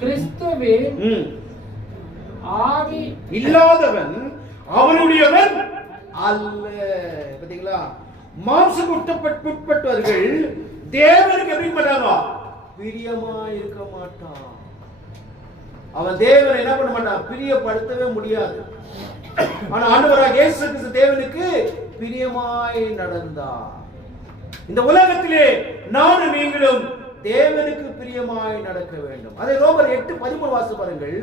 கிறிஸ்துவின் ஆவி இல்லாதவன் அவனுடையவன் அல்ல. பாத்தீங்களா? மாம்சத்துக்குட்பட்டவர்கள் தேவனுக்கு எப்படி மாட்டாங்க? பிரியமாய் இருக்க மாட்டான். அவன் தேவனை என்ன பண்ண மாட்டான்? பிரியப்படுத்தவே முடியாது. ஆனா ஆண்டவராகிய இயேசு கிறிஸ்து தேவனுக்கு பிரியமாய் நடந்தார். இந்த உலகத்திலே நானும் நீங்களும் தேவனுக்கு பிரியமாய் நடக்க வேண்டும். அதை ரோமர் 8:13 வாசித்து பாருங்கள்.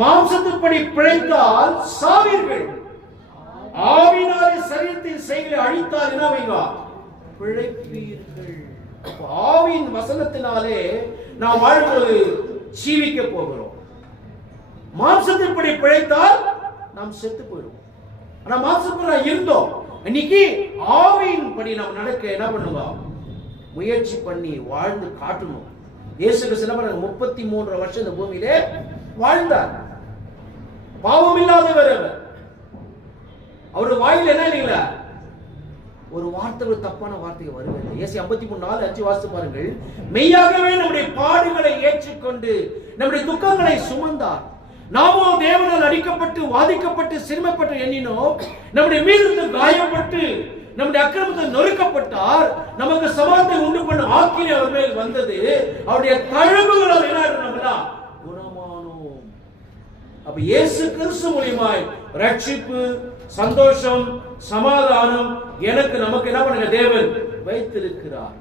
மாம்சத்தின்படி பிழைத்தால் சாவீர்கள், ஆவியினாலே சரீரத்தின் செயலை அழித்தால் என்ன வைங்க? பிழைப்பீர்கள். ஆவியின் வசனத்தினாலே நாம் வாழ்வது ஜீவிக்க போகிறோம். மாம்சத்தின்படி பிழைத்தால் நாம் செத்து போயிடுவோம். ஆனா மாம்சத்தின்படி இருந்தோம். இன்னைக்கு ஆவியின் படி நாம் நடக்க என்ன பண்ணுவோம்? முயற்சி பண்ணி வாழ்ந்து காட்டணும். இயேசு கிறிஸ்து 33 வருஷம் இந்த பூமியிலே வாழ்ந்தார். பாவம் இல்லாதவர் அவர். அவருடைய வாயில் என்ன இல்லைங்களா? ஒரு வார்த்தை, ஒரு தப்பான வார்த்தை வருகிறது. இயேசு 53:4-5 வாசித்து பாருங்கள். மெய்யாகவே நம்முடைய பாடுகளை ஏற்றுக்கொண்டு நம்முடைய துக்கங்களை சுமந்தார். நாமோ தேவனால் அடிக்கப்பட்டு வாதிக்கப்பட்டு சிறுமைப்பட்டு எண்ணினோம். நம்முடைய மீது காயப்பட்டு நம்முடைய அக்கிரமத்தில் நொறுக்கப்பட்டார். நமக்கு சமாதானத்தை உண்டு பண்ண ஆக்கினை அவர் மேல் வந்தது. அவருடைய தழும்புகளால் என்ன நம்மளா குணமானோம். அப்ப இயேசு கிறிஸ்து மூலமாய் ரட்சிப்பு, சந்தோஷம், சமாதானம் எனக்கு நமக்கு என்ன பண்ணுங்க? தேவன் வைத்திருக்கிறார்.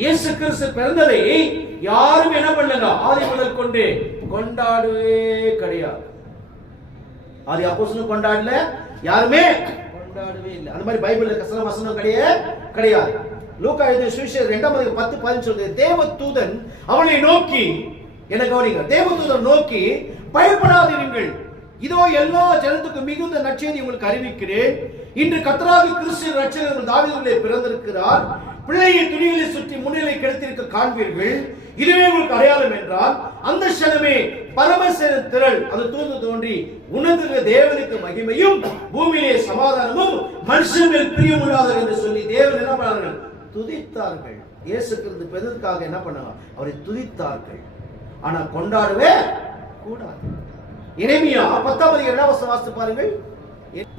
இயேசு கிறிஸ்து பிறந்ததை யாரும் என்ன பண்ணுங்க? ஆதி முதல் கொண்டு கொண்டாடவே கிடையாது. ஆதி அப்போஸ்தலர் கொண்டாடல, யாருமே கொண்டாடவே இல்லை. அந்த மாதிரி பைபிள்ல வசனம் கிடையாது. லூக்கா எழுதிய சுவிசேஷம் 2:10-15 சொல்லுது, தேவதூதன் அவனை நோக்கி, என்ன கவனிங்க, தேவதூதன் நோக்கி, பயப்படாதீர்கள், இதோ எல்லா ஜனத்துக்கும் மிகுந்த நற்செய்தி உங்களுக்கு அறிவிக்கிறேன். இன்று கர்த்தராகிய கிறிஸ்து இரட்சகர் தாவீதிலே பிறந்திருக்கிறார். பிள்ளையை துணிகளை சுற்றி முன்னிலை கிடைத்திருக்க காண்பீர்கள். இதுவே உங்களுக்கு அடையாளம் என்றால், அந்த க்ஷணமே பரமேஸ்வரன் திரள் அது தூது தோன்றி உணர்ந்த தேவனுக்கு மகிமையும் பூமியிலே சமாதானமும் மனுஷன் மேல் பிரியமுள்ளாதவர் என்று சொல்லி தேவன் என்ன பண்ணார்கள்? துதித்தார்கள். இயேசு கிறிஸ்து பெறுவதற்காக என்ன பண்ணாங்க? அவரை துதித்தார்கள். ஆனா கொண்டாடவே கூடாது. எரேமியா 10:7 வாசித்து பாருங்கள்.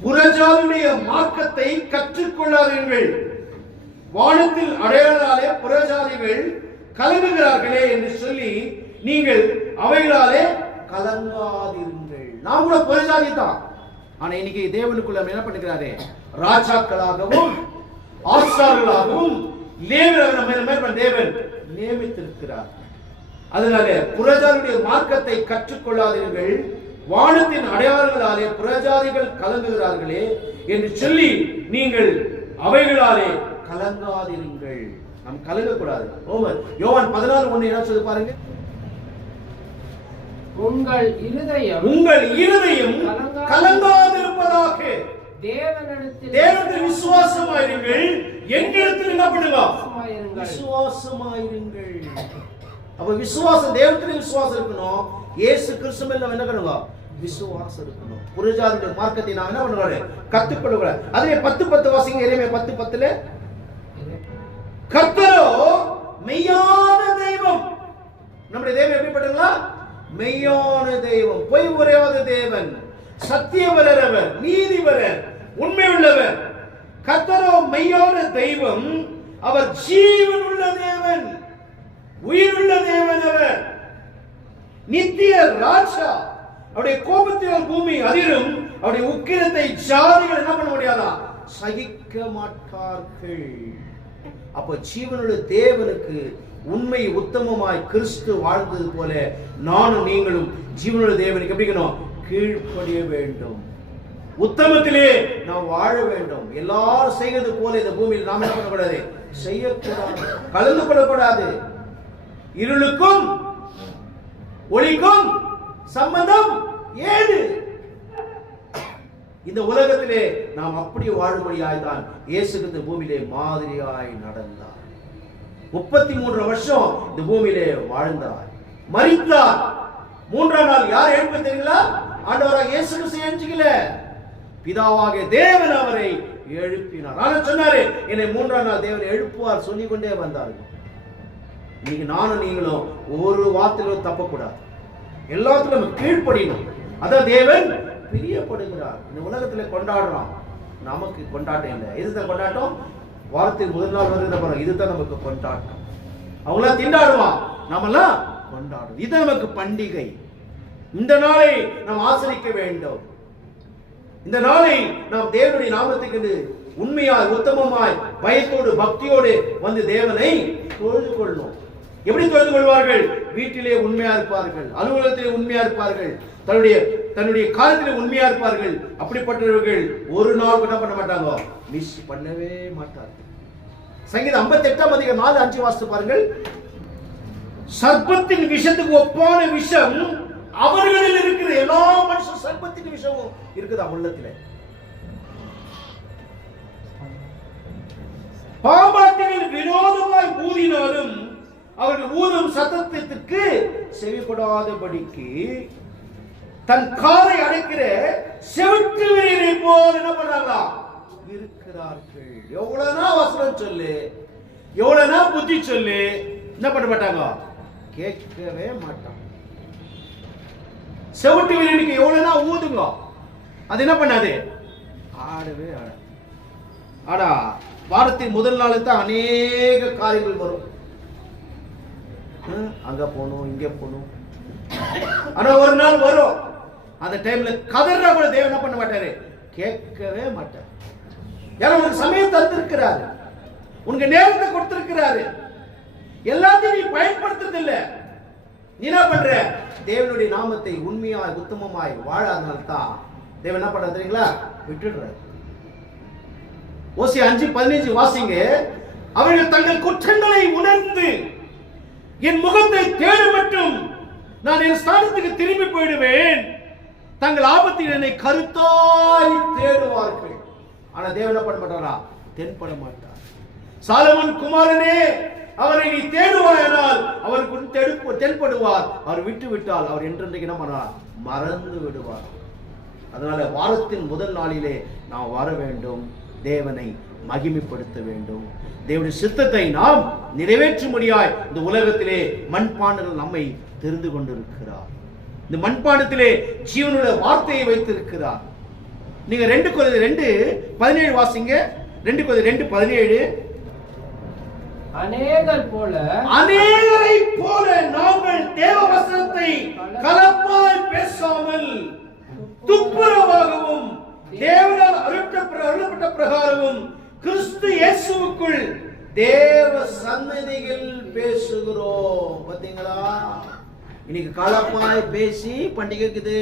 புறஜாதியுடைய மார்க்கத்தை கற்றுக்கொள்ளாதீர்கள், வானத்தில் அடையாளனாலே புறஜாதிகள் கலங்குகிறார்களே என்று சொல்லி நீங்கள் அவைகளாலே கலங்காதீர்கள். நாம் கூட புறஜாதி தான். ஆனா இன்னைக்கு தேவனுக்குள்ள என்ன பண்ணுகிறாரே? ராஜாக்களாகவும் ஆசாரியர்களாகவும் தேவன் நியமித்திருக்கிறார். அதனால புறஜாதியுடைய மார்க்கத்தை கற்றுக்கொள்ளாதீர்கள், வானத்தின் அடையாளங்களாலே புறஜாதிகள் கலங்குகிறார்களே என்று சொல்லி நீங்கள் அவைகளாலே கலங்காதீர்கள். நாம் கலங்கக்கூடாது. யோவான் 14:1 என்ன சொல்லி பாருங்க. உங்கள் இருதயம் கலங்காதிருப்பதாக தேவனிடத்தில் விசுவாசமாயிருங்கள், எங்களிடத்தில் என்ன பண்ணுங்க? விசுவாசமாயிருங்கள். அப்ப விசுவாசம், தேவனிடத்தில் விசுவாசம் இருக்கணும். இயேசு கிறிஸ்து மேல என்ன பண்ணுங்க? விசுவாசம் இருக்கணும். புறஜாதிகள் மார்க்கத்தை நாம் என்ன பண்ணணும்? கற்றுக்கொள்ளக்கூடாது. அதே 10:10 வாசிங்க. எரேமியா 10:10 கர்த்தரோ மெய்யான தெய்வம். நம்முடைய தெய்வம் எப்படிப்பட்டவங்களா? மெய்யான தெய்வம், பொய் உரையாத தேவன், சத்தியவரவர், நீதிபரர், உண்மை உள்ளவர். கர்த்தரோ மெய்யான தெய்வம், அவர் ஜீவன் உள்ள தேவன், உயிருள்ள தேவன். அவர் நித்திய ராஜா. அவருடைய கோபத்தினால் பூமி அதிரும், அவருடைய உக்கிரத்தை ஜாதிகள் என்ன பண்ண முடியாதா? சகிக்க மாட்டார்கள். அப்ப ஜீவனுள்ள தேவனுக்கு உண்மை உத்தமமாய் கிறிஸ்து வாழ்ந்தது போல நானும் நீங்களும் ஜீவனுள்ள தேவனுக்கு எப்படி கீழ்ப்படிய வேண்டும். உத்தமத்திலே நாம் வாழ வேண்டும். எல்லாரும் செய்வது போல இந்த பூமியில் நாம் என்ன பண்ணக்கூடாது? செய்யக்கூடாது, கலந்து கொள்ளக்கூடாது. இருளுக்கும் ஒளிக்கும் சம்பந்தம் ஏது? இந்த உலகத்திலே நாம் அப்படி வாழும்படியாய்தான் இயேசு கிறிஸ்து பூமியிலே மாதிரியாய் நடந்தார். 33 வருஷம் இந்த பூமியிலே வாழ்ந்தார், மரித்தார். 3ஆம் நாள் யார் எழுப்ப தெரியுங்களா? ஆண்டவராக இயேசு கிறிஸ்து எழுச்சிக்கல, பிதாவாகிய தேவன் அவரை எழுப்பினார். ஆனா சொன்னாரு, என்னை 3ஆம் நாள் தேவன் எழுப்புவார் சொல்லிக் கொண்டே வந்தார்கள். நீங்க நானும் நீங்களும் ஒரு வார்த்தையிலும் தப்பக்கூடாது, எல்லாத்துக்கும் நம்ம கீழ்ப்படியணும். அதான் தேவன் பிரியப்படுகிறார். இந்த உலகத்துல கொண்டாடுறோம், நமக்கு கொண்டாட்டம் இல்லை. இதுதான் கொண்டாட்டம். வாரத்தின் முதல் நாள் வருகிற பாருங்க, இதுதான் நமக்கு கொண்டாட்டம். அவங்களாம் திண்டாடுவான், நாமெல்லாம் கொண்டாடுவோம். இது நமக்கு பண்டிகை. இந்த நாளை நாம் ஆசரிக்க வேண்டும். இந்த நாளை நாம் தேவனுடைய நாமத்துக்கு உண்மையாய் உத்தமமாய் பயத்தோடு பக்தியோடு வந்து தேவனை தொழுது கொள்ளணும். எப்படி தொழுது கொள்வார்கள்? வீட்டிலே உண்மையா இருப்பார்கள், அலுவலகத்திலே உண்மையா இருப்பார்கள், தன்னுடைய காலத்திலே உண்மையா இருப்பார்கள். அப்படிப்பட்டவர்கள் ஒரு நாள் என்ன பண்ண மாட்டாங்க, மிஸ் பண்ணவே மாட்டார்கள். சங்கீதம் 58:4-5 வாசித்து பாருங்கள். சர்ப்பத்தின் விஷத்துக்கு ஒப்பான விஷம் அவர்களில் இருக்கிற எல்லா மனுஷன் சர்ப்பத்தின் விஷமும் இருக்குதா உள்ளத்திலே. பாம்பாட்டிகள் விரோதமாய் ஊதினாலும் அவர்கள் ஊதும் சத்தத்திற்கு செவிப்படாதபடிக்கு தன் காதை அடைக்கிற செவிட்டு வீரரை போல் என்ன பண்ணாங்களா இருக்கிறார்கள். எவ்வளவுனா வசனம் சொல்லு, எவ்வளவுனா புத்தி சொல்லு, என்ன பண்ண மாட்டாங்க, கேட்கவே மாட்டாங்க. செவிட்டு வீரனுக்கு எவ்வளவுனா ஊதுங்க, அது என்ன பண்ணாது, ஆடவே ஆட. ஆனா வாரத்தின் முதல் நாள் தான் அநேக காரியங்கள் வரும். அங்க போகணும், இங்க போகணும். ஆனா ஒரு நாள் வரும், அந்த டைம்ல கதறா கூட தேவன் என்ன பண்ண மாட்டாரு, கேட்கவே மாட்டார். ஏன்னா உனக்கு சமயம் தந்திருக்கிறாரு, உனக்கு நேரத்தை கொடுத்திருக்கிறாரு, எல்லாத்தையும் நீ பயன்படுத்துறது இல்ல. நீ என்ன பண்ற, தேவனுடைய நாமத்தை உண்மையாய் உத்தமமாய் வாழாதனால தான் தேவன் என்ன பண்ற தெரியுங்களா, விட்டுடுற. ஓசியா 5:15 வாசிங்க. அவர்கள் தங்கள் குற்றங்களை உணர்ந்து என் முகத்தை தேடும் மட்டும் நான் என் ஸ்தானத்துக்கு திரும்பி போயிடுவேன். தங்கள் ஆபத்தில் என்னை கருத்தாய் தேடுவார்கள். ஆனா தேவன் என்ன பண்ண மாட்டாரா? தென்பட மாட்டார். சாலமன் குமாரனே, அவரை நீ தேடுவாயானால் அவருக்கு தென்படுவார். அவர் விட்டு விட்டால் அவர் என்றென்றைக்கு என்ன பண்ணார்? மறந்து விடுவார். அதனால வாரத்தின் முதல் நாளிலே நாம் வர வேண்டும், தேவனை மகிமைப்படுத்த வேண்டும். தேவனுடைய சித்தத்தை நாம் நிறைவேற்றும்படியாய் இந்த உலகத்திலே மண்பாண்டங்கள் நம்மை தெரிந்து கொண்டிருக்கிறார். இந்த மண்பாண்டத்திலே ஜீவனுடைய வார்த்தையை வைத்திருக்கிறார். நீங்க 2 கொரிந்தியர் 2:17 வாசிங்க. 2 கொரிந்தியர் 2:17. அநேகரைப் போல நாங்கள் தேவ வசனத்தை கலப்பாய் பேசாமல் துப்புரவாகவும் தேவனால் அருளப்பட்ட பிரகாரமும் கிறிஸ்து இயேசுவுக்குள் தேவ சந்நிதியில் பேசுகிறோம். பாத்தீங்களா? இன்னைக்கு கலப்பாய் பேசி பண்டிகை இருக்குது,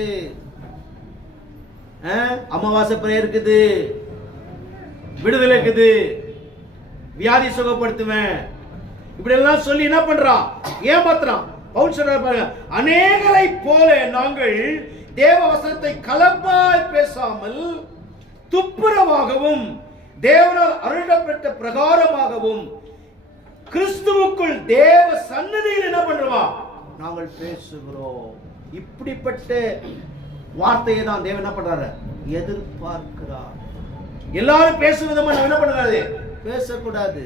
அமாவாசை பிரேயர் இருக்குது, விடுதலை இருக்குது, வியாதி சுகப்படுத்துவேன், இப்படி எல்லாம் சொல்லி என்ன பண்றான்? ஏமாத்துறான். பவுல் சொல்றாரு பாருங்க, அநேகரை போல நாங்கள் தேவ வசனத்தை கலப்பாய் பேசாமல் துப்புரவாகவும் தேவனால் அருளப்பட்ட பிரகாரமாகவும் கிறிஸ்துவுக்குள் தேவ சன்னதியில் என்ன பண்றோம்? நாங்கள் பேசுகிறோம். இப்படிப்பட்ட வார்த்தையை தான் தேவன் என்ன பண்றாரு? எதிர்பார்க்கிறார். எல்லாரும் பேசும் விதமா நம்ம என்ன பண்ணக்கூடாது? பேசக்கூடாது.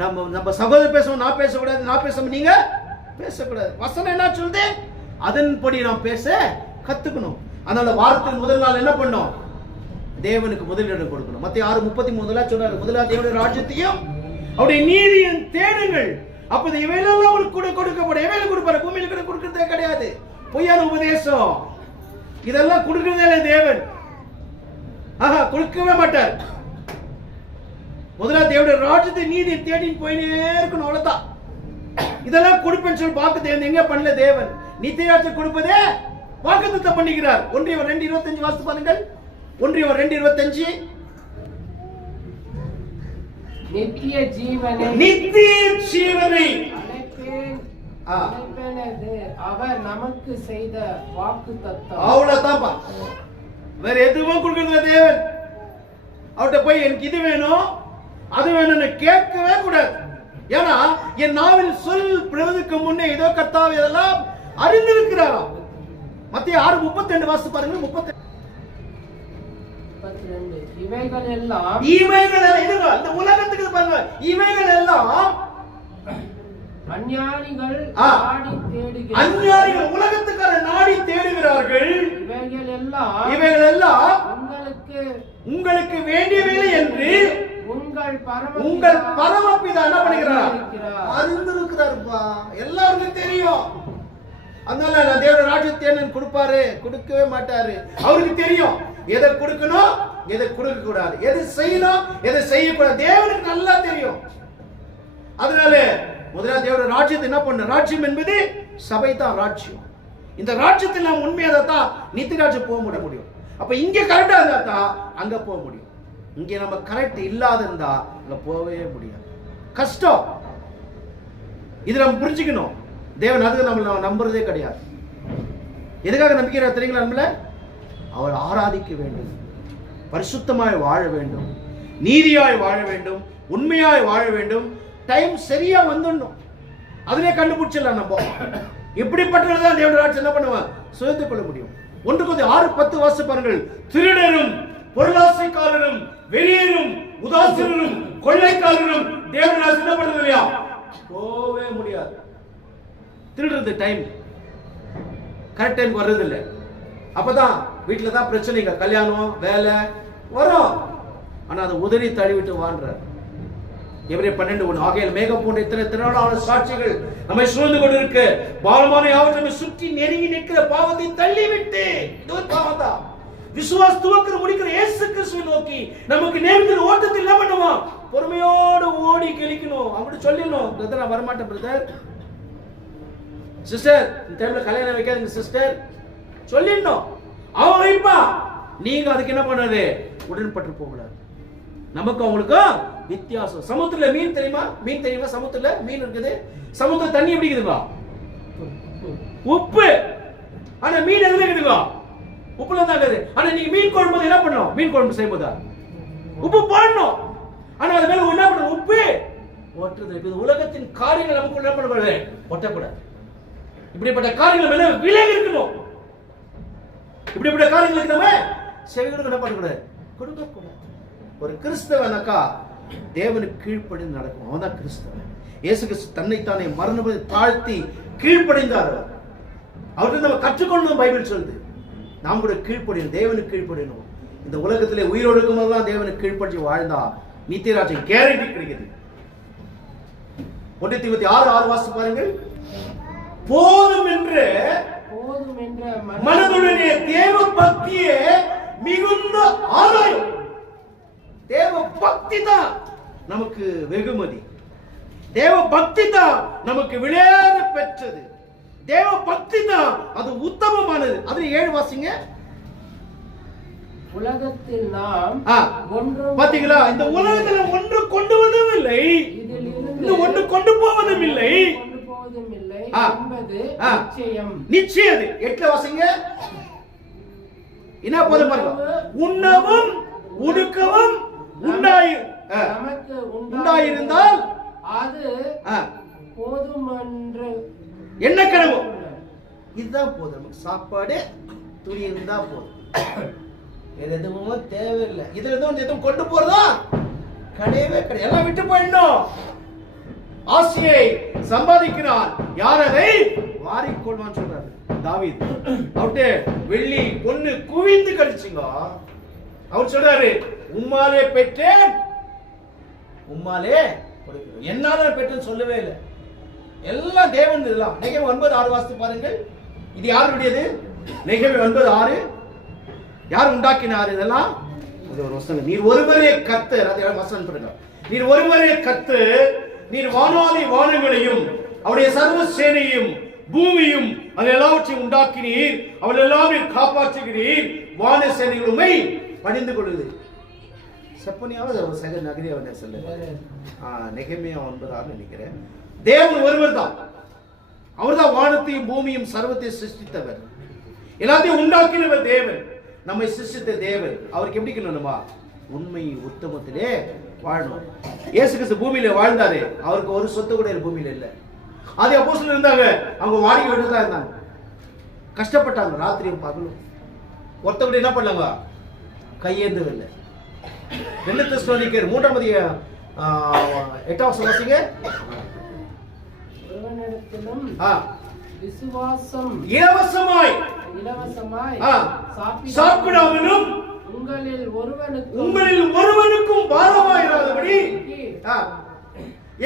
நம்ம சகோதரர் பேசணும், நான் பேசக்கூடாது, நான் பேசணும், நீங்க பேசக்கூடாது. வசனம் என்ன சொல்லுது? அதன்படி நாம் பேச கத்துக்கணும். அதனால வாரத்தின் முதல் நாள் என்ன பண்ணோம்? தேவனுக்கு முதலிடம் கொடுக்கணும். மத்தேயு 6:33 சொன்னாரு, முதலாவது தேவனுடைய ராஜ்யத்தையும் அவருடைய நீதியையும் தேடுங்கள், அப்போது இவையெல்லாம் உங்களுக்கு கூட கொடுக்கப்படும். எவையில கொடுப்பாரு? பூமியில கூட கொடுக்கிறதே கிடையாது. பொய்யான உபதேசம் இதெல்லாம் கொடுக்கிறதே இல்லை தேவன். கொடுக்கவே மாட்டார். முதலாவது தேவனுடைய ராஜ்யத்தை நீதியை தேடின்னு போயினே இருக்கணும், அவ்வளவுதான். இதெல்லாம் கொடுப்பேன்னு சொல்லி வாக்கு தேவன் எங்க பண்ணல தேவன். நித்திய ராஜ்யம் கொடுப்பதே வாக்குத்தத்தம் பண்ணிக்கிறார். 1 யோவான் 2:25 வாசித்து பாருங்கள். 1 யோவான் 2:25. நித்திய ஜீவனை அவர் நமக்கு செய்த வாக்குத்தத்தம். அவ்வளவுதான். வேற எதுவும் கொடுக்கறதில்ல தேவன். அவர்கிட்ட போய் எனக்கு இது வேணும் அது வேணும்னு கேட்கவே கூடாது. ஏன்னா என் நாவில் சொல் பிறவதற்கு முன்னே ஏதோ கர்த்தாவே இதெல்லாம் அறிந்திருக்கிறாராம். மத்தேயு 6:32 வாசித்து பாருங்க. 32 இவைகள் எல்லாம் இந்த உலகத்துக்கு பாருங்க, இவைகள் எல்லாம் அஞ்ஞானிகள் உலகத்துக்கார நாடி தேடுகிறார்கள். இவைகள் எல்லாம் உங்களுக்கு வேண்டியவில்லை என்று உங்கள் பரமபிதா என்ன பண்ணுகிறார்? அறிந்திருக்கிறார்ப்பா. எல்லாருக்கும் தெரியும். அதனால நான் தேவனுடைய ராஜ்யத்தை என்ன கொடுப்பாரு? கொடுக்கவே மாட்டாரு. அவருக்கு தெரியும் எதை கொடுக்கணும், எதை கொடுக்க கூடாது, எது செய்யணும், எதை செய்யக்கூடாது. தேவனுக்கு நல்லா தெரியும். அதனால முதல்ல தேவனுடைய ராஜ்யத்தை என்ன பண்ண? ராஜ்யம் என்பது சபை தான் ராஜ்யம். இந்த ராஜ்யத்தில் நாம் உண்மையாக தான் நித்திய ராஜ்யம் போக முடியும். அப்ப இங்க கரெக்டா இருந்தா தான் அங்க போக முடியும். இங்க நம்ம கரெக்ட் இல்லாத இருந்தா அங்க போகவே முடியாது. கஷ்டம். இது நம்ம புரிஞ்சுக்கணும். தேவன் அதுக்கு நம்ம நம்புறதே கிடையாது. எதுக்காக நம்பிக்கிறார் தெரியுங்களா? நம்மள அவர் ஆராதிக்க வேண்டும், பரிசுத்தமாய் வாழ வேண்டும், நீதியாய் வாழ வேண்டும், உண்மையாய் வாழ வேண்டும். டைம் சரியா வந்துடணும். அதிலே கண்டுபிடிச்சிடலாம். நம்ம இப்படிப்பட்டதான் தேவனுடைய ராஜ்யம் என்ன பண்ணுவான்? சுதந்திரக் கொள்ள முடியும். 1 Corinthians 6:10 வாசித்து பாருங்கள். திருடரும் பொருளாசைக்காரரும் வெளியேறும் உதாசீனரும் கொள்ளைக்காரரும் தேவனுடைய ராஜ்யம் என்ன பண்ணுறது இல்லையா? போவே முடியாது. திருடுறது டைம் கரெக்ட் டைம் வர்றது இல்லை. அப்பதான் வீட்டுல தான் பிரச்சனைகள், கல்யாணம், வேலை வரும். ஆனா அதை உதறி தள்ளிவிட்டு வாழ்றார். எபிரேயர் 12:1. ஆகையால் மேகம் போன்ற இத்தனை திரளான சாட்சிகள் நம்மை சூழ்ந்து கொண்டிருக்க பாவமான யாவற்றை சுற்றி நெருங்கி நிற்கிற பாவத்தை தள்ளிவிட்டு, இது ஒரு பாவம் தான். விசுவாச துவக்கிற முடிக்கிற இயேசு கிறிஸ்துவை நோக்கி நமக்கு நேர்கிற ஓட்டத்தில் என்ன பண்ணுவோம்? பொறுமையோடு ஓடி கழிக்கணும். அப்படி சொல்லிடணும், பிரதர் நான் வரமாட்டேன் பிரதர், சிஸ்டர் இந்த டைம்ல கல்யாணம் வைக்காதீங்க சிஸ்டர் சொல்லிடணும். அவன் வைப்பா, நீங்க அதுக்கு என்ன பண்ணாரு? உடன்பட்டு போகக்கூடாது. நமக்கு அவங்களுக்கும் வித்தியாசம். சமுத்திரத்துல மீன் தெரியுமா? மீன் தெரியுமா? சமுத்திரத்துல மீன் இருக்குது. சமுத்திர தண்ணி எப்படி இருக்குதுங்க? உப்பு. ஆனா மீன் எதுல இருக்குதுங்க? உப்புல தான் இருக்குது. ஆனா நீங்க மீன் குழம்பு என்ன பண்ணணும்? மீன் குழம்பு செய்யும்போது உப்பு போடணும். ஆனா அது மேல என்ன பண்ணணும்? உப்பு ஒட்டுறது. இது உலகத்தின் காரியங்கள் நமக்கு என்ன பண்ணக்கூடாது? ஒட்டக்கூடாது. இப்படிப்பட்ட காரியங்கள் மேல விலகி இருக்கணும். இப்படிப்பட்ட காரியங்களுக்கு நம்ம செவிகளுக்கு என்ன பண்ணக்கூடாது? கொடுக்கக்கூடாது. ஒரு கிறிஸ்தவனாக்கா தேவனுக்கு கீழ்ப்படிந்து நடக்கும். அவன் தான் கிறிஸ்தவன். இயேசு கிறிஸ்து தன்னைத்தானே மரணத்தை தாழ்த்தி கீழ்ப்படிந்தார். அவர்கிட்ட நம்ம கற்றுக்கொள்ளணும். பைபிள் சொல்லுது நாம் கூட கீழ்ப்படியணும், தேவனுக்கு கீழ்ப்படியணும். இந்த உலகத்திலே உயிரோடு இருக்கும்போதுதான் தேவனுக்கு கீழ்ப்படி வாழ்ந்தா நித்தியராஜ்யம் கேரண்டி கிடைக்குது. 1 தீமோத்தேயு 6:6 வாசித்து பாருங்கள். போதும் என்ற மனதுடனே தேவ பக்தியே மிகுந்த ஆதாயம். தேவ பக்தி தான் நமக்கு வெகுமதி. தேவ பக்தி தான் நமக்கு விளையாட பெற்றது. தேவ பக்தி தான் அது உத்தமமானது. அது 7 வாசிங்க. உலகத்தில் நாம் பாத்தீங்களா? இந்த உலகத்துல ஒன்று கொண்டு வதும் இல்லை, இந்த ஒன்று கொண்டு போவதும் இல்லை. நிச்சயம் 8 வாசிங்க. என்ன போதும் பாருங்க. உண்ணவும் உடுக்கவும் உண்டாயிருந்தால் அது போதும் என்று என்ன கனவு? இதுதான் போதும். நமக்கு சாப்பாடு துணி இருந்தா போதும். எதுவும் தேவையில்லை. இதுல எதுவும் கொண்டு போறதா கிடையவே கிடையாது. எல்லாம் விட்டு போயிடணும். ஆசையை சம்பாதிக்கிறான், யார் அதை வாரிக்கொள்வான்னு சொல்றாரு தாவீது. அவர்கிட்ட வெள்ளி பொண்ணு குவிந்து கிடைச்சுங்க. அவர் சொல்றாரு, உம்மாலே பெற்றேன், உம்மாலே கொடுக்கிறேன். என்னால பெற்றேன்னு சொல்லவே இல்லை. எல்லாம் தேவன். இதெல்லாம் நெகேமியா 9:6 வாசித்து பாருங்கள். இது யாருடையது? நெகேமியா 9:6. யார் உண்டாக்கினார் இதெல்லாம்? இது ஒரு வசனம். நீர் ஒருவரே கர்த்தர். அது வசனம் பண்ணுங்க. நீர் ஒருவரே கர்த்தர். நீர் வானாதி வானங்களையும் அவருடைய சர்வ சேனையும் பூமியும் அது எல்லாவற்றையும் உண்டாக்கினீர். அவள் எல்லாரையும் காப்பாற்றுகிறீர். வான சேனைகளுமை பணிந்து கொள்ளுது. செப்பனியாவது ஒரு சக நகரியாவது சொல்லுங்க. நெகேமியா 9:6 நினைக்கிறேன். தேவன் ஒருவர் தான். அவர் தான் வானத்தையும் பூமியும் சர்வத்தையும் சிருஷ்டித்தவர். எல்லாத்தையும் உண்டாக்கினவர் தேவன். நம்மை சிருஷ்டித்த தேவன். அவருக்கு எப்படி இருக்கணுமா? உண்மை உத்தமத்திலே வாழணும். இயேசு கிறிஸ்து பூமியில வாழ்ந்தாரு. அவருக்கு ஒரு சொத்து கூட பூமியில இல்ல. அது அப்போஸ்தலர் இருந்தாங்க. அவங்க வாடகை வீட்டுல தான் இருந்தாங்க. கஷ்டப்பட்டாங்க ராத்திரியும் பகலும். ஒருத்த கூட என்ன பண்ணாங்க? கையேந்தவே இல்லை. 2 தெசலோனிக்கர் 3:8 வாசிங்க. விசுவாசம் இலவசமாய் சாப்பிடாமலும் உங்களில் ஒருவனுக்கும் பாரமாயிராதபடி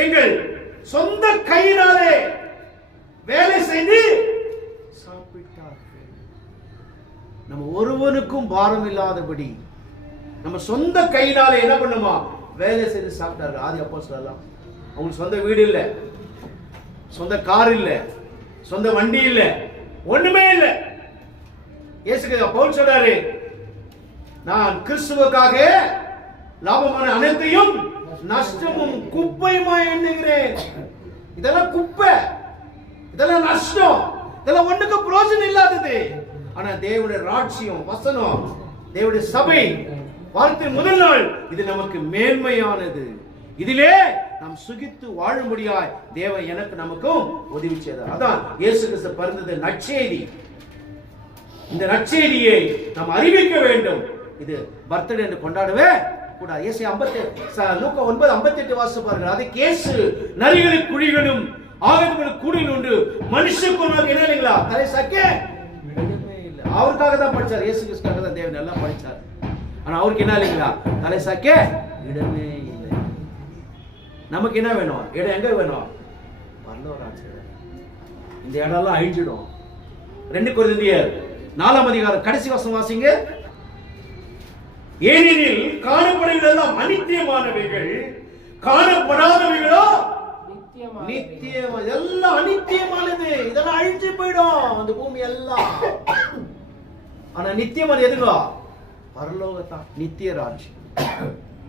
எங்கள் சொந்த கையினாலே வேலை செய்து சாப்பிட்டார்கள். நம்ம ஒருவனுக்கும் பாரம் இல்லாதபடி நம்ம சொந்த கையினாலே என்ன பண்ணுமா? வேலை செய்து சாப்பிட்டார்கள். ஆதி அப்போஸ்தலர். அவங்களுக்கு சொந்த வீடு இல்ல, சொந்த கார் இல்ல, சொந்த வண்டி இல்ல, ஒண்ணுமே இல்ல. இயேசு பவுல் சொல்றாரு, நான் கிறிஸ்துவுக்காக லாபமான அனைத்தையும் நஷ்டமும் குப்பையுமா எண்ணுகிறேன். இதெல்லாம் குப்பை, இதெல்லாம் நஷ்டம், இதெல்லாம் ஒண்ணுக்கு பிரயோஜனம் இல்லாதது. ஆனா தேவனுடைய ராஜ்யம், வசனம், தேவனுடைய சபை வாரத்தின் முதல் நாள் இது நமக்கு மேன்மையானது. இதிலே நாம் சுகித்து வாழும்படியாய் தேவன் எனக்கு நமக்கும் உதவி செய்தார். அதான் இயேசு கிறிஸ்து பிறந்தது நற்செய்தி. இந்த நற்செய்தியை நாம் அறிவிக்க வேண்டும். இது பர்த்டே என்று கொண்டாடவே கூடாது. இயேசு 9:58 வாசித்து பாருங்கள். அது கேசு நரிகளின் குழிகளும் ஆகத்துகளும் கூடில் உண்டு, மனுஷனுக்கு என்ன இல்லைங்களா தலை சக்க இடமே இல்லை. அவருக்காக தான் படிச்சார். இயேசு கிறிஸ்துக்காக தான் தேவன் எல்லாம் படிச்சார். ஆனா அவருக்கு என்ன இல்லைங்களா தலை சக்க இடமே இல்லை. நமக்கு என்ன வேணும்? இடம் எங்க வேணும்? பரலோகராஜ்யம். இந்த இடம்லாம் அழிஞ்சிடும். 2 கொரிந்தியர் 4ஆம் அதிகாரம் கடைசி வசனம் வாசிங்க. ஏனெனில் காணப்படுகிறது எல்லாம் அனித்தியமானவைகள், காணப்படாதவைகளோ நித்தியமா. எல்லாம் அனித்தியமானது. இதெல்லாம் அழிஞ்சு போயிடும் அந்த பூமி எல்லாம். ஆனா நித்தியமானது எதுங்க? பரலோகத்தான், நித்திய ராஜ்யம்.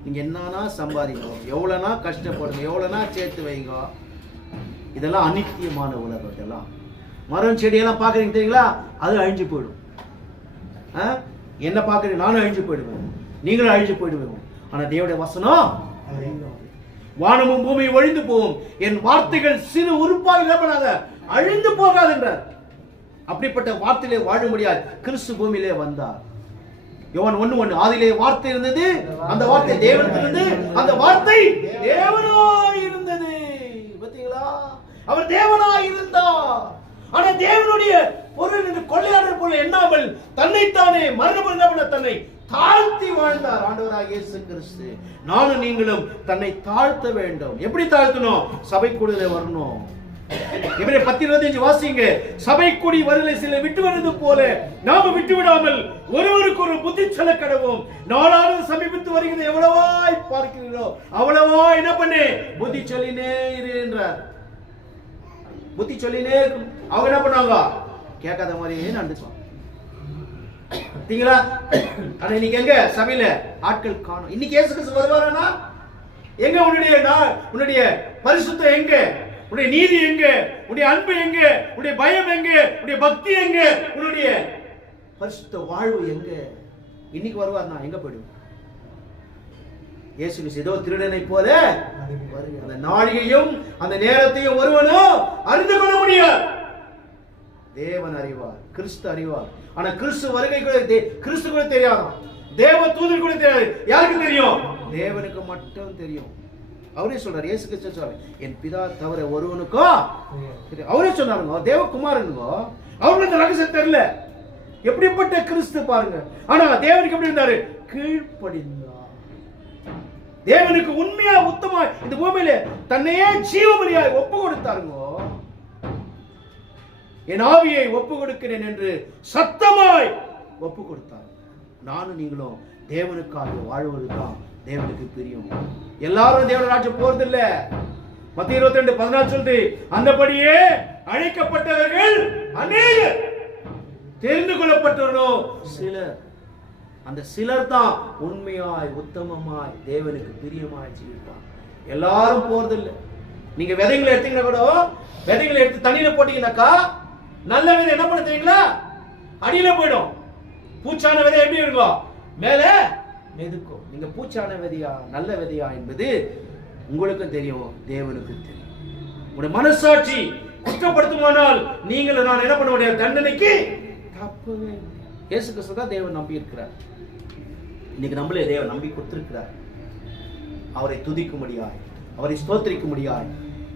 நீங்க என்னன்னா சம்பாதிங்க, எவ்வளோனா கஷ்டப்படுங்க, எவ்வளோனா சேர்த்து வைங்க, இதெல்லாம் அநித்தியமான உலகம். இதெல்லாம் மரம் செடியெல்லாம் பார்க்குறீங்க தெரியுங்களா, அது அழிஞ்சு போயிடும். என்ன பார்க்குறீங்க, நானும் அழிஞ்சு போயிடுவேன், நீங்களும் அழிஞ்சு போயிடுவேன். ஆனால் தேவனுடைய வசனம் வானமும் பூமியும் ஒழிந்து போகும், என் வார்த்தைகள் சிறு உறுப்பாக இழப்படாத அழிந்து போகாது என்றார். அப்படிப்பட்ட வார்த்தையிலே வாழ முடியாது. கிறிஸ்து பூமியிலே வந்தார். யோவான் 1:1, ஆதியிலே வார்த்தை இருந்தது, அந்த வார்த்தை தேவனிடத்தில் இருந்தது, அந்த வார்த்தை தேவனாய் இருந்தது. பாத்தீங்களா, அவர் தேவனாய் இருந்தார். ஆனா தேவனுடைய பொருள் என்று கொள்ளையாளர் போல எண்ணாமல் தன்னைத்தானே மரண தன்னை தாழ்த்தி வாழ்ந்தார் ஆண்டவராகிய இயேசு கிறிஸ்து. நானும் நீங்களும் தன்னை தாழ்த்த வேண்டும். எப்படி தாழ்த்தணும்? சபை கூடுதலே வரணும். எபிரேயர் 10:25 வாசிங்க. சபை கூடி வருதலை சில விட்டு வருவது போல நாம விட்டு விடாமல் ஒருவருக்கு ஒரு புத்தி சொல்ல கடவோம். நாளானது சமீபித்து வருகிறது, எவ்வளவாய் பார்க்கிறீர்களோ அவ்வளவா என்ன பண்ணு, புத்தி சொல்லினே இரு என்றார். புத்தி சொல்லினே அவங்க என்ன பண்ணாங்க, கேட்காத மாதிரியே நடந்துச்சான். ஆனா இன்னைக்கு எங்க சபையில ஆட்கள் காணும். இன்னைக்கு இயேசு கிறிஸ்து வருவாரானா எங்க? உன்னுடைய பரிசுத்தம் எங்க? உன்னுடைய நீதி எங்க? உன்னுடைய அன்பு எங்க? உன்னுடைய பயம் எங்க? உன்னுடைய பக்தி எங்க? உன்னுடைய பரிசுத்த வாழ்வு எங்க? இன்னைக்கு வருவார்னா எங்க போயிடுவோம்? இயேசு கிறிஸ்து ஏதோ திருடனை போல அந்த நாளிகையும் அந்த நேரத்தையும் ஒருவனும் அறிந்து கொள்ள முடியாது. தேவன் அறிவார், கிறிஸ்து அறிவார். ஆனா கிறிஸ்து வருகை கூட கிறிஸ்து கூட தெரியாதான், தேவ தூதர் கூட தெரியாது. யாருக்கு தெரியும்? தேவனுக்கு மட்டும் தெரியும். அவரே சொல்றாரு, இயேசு கிறிஸ்து சொல்றாரு, என் பிதா தவிர ஒருவனுக்கோ. அவரே சொன்னாருங்க, தேவகுமாரனுங்கோ, அவருக்கு இந்த ரகசியம் தெரியல. எப்படிப்பட்ட கிறிஸ்து பாருங்க. ஆனா தேவனுக்கு எப்படி இருந்தாரு? கீழ்ப்படிந்தார். தேவனுக்கு உண்மையா உத்தமா இந்த பூமியில தன்னையே ஜீவபலியாய் ஒப்பு கொடுத்தாருங்க. என் ஆவியை ஒப்பு கொடுக்கிறேன் என்று சத்தமாய் ஒப்பு கொடுத்தார். நானும் நீங்களும் தேவனுக்காக வாழ்வதுதான் தேவனுக்கு பிரியம். எல்லாரும் தேவன ராஜ்யம் போறது இல்ல. மத்திய 22:14 சொல்லுது, அந்தபடியே அழைக்கப்பட்டவர்கள் அநேகர், தெரிந்து கொள்ளப்பட்டவர்களோ சிலர். அந்த சிலர் தான் உண்மையாய் உத்தமமாய் தேவனுக்கு பிரியமாய் ஜீவிப்பார். எல்லாரும் போறது இல்ல. நீங்க விதைகளை எடுத்தீங்கன்னா கூட, விதைகளை எடுத்து தண்ணியில போட்டீங்கன்னாக்கா நல்ல விதை என்ன பண்ண தெரியுங்களா? அடியில போயிடும். பூச்சான விதை எப்படி இருக்கும்? மேல மெதுக்கும். நீங்க பூச்சான விதையா நல்ல விதையா என்பது உங்களுக்கும் தெரியும், தேவனுக்கும் தெரியும். உங்களுடைய மனசாட்சி குற்றப்படுத்துமானால் நீங்கள் நான் என்ன பண்ண முடியாது, தண்டனைக்கு தப்பவே. இயேசு கிறிஸ்து தான் தேவன் நம்பி இருக்கிறார். இன்னைக்கு நம்மளே தேவன் நம்பி கொடுத்திருக்கிறார். அவரை துதிக்கும்படியாய், அவரை ஸ்தோத்திரிக்கும்படியாய்,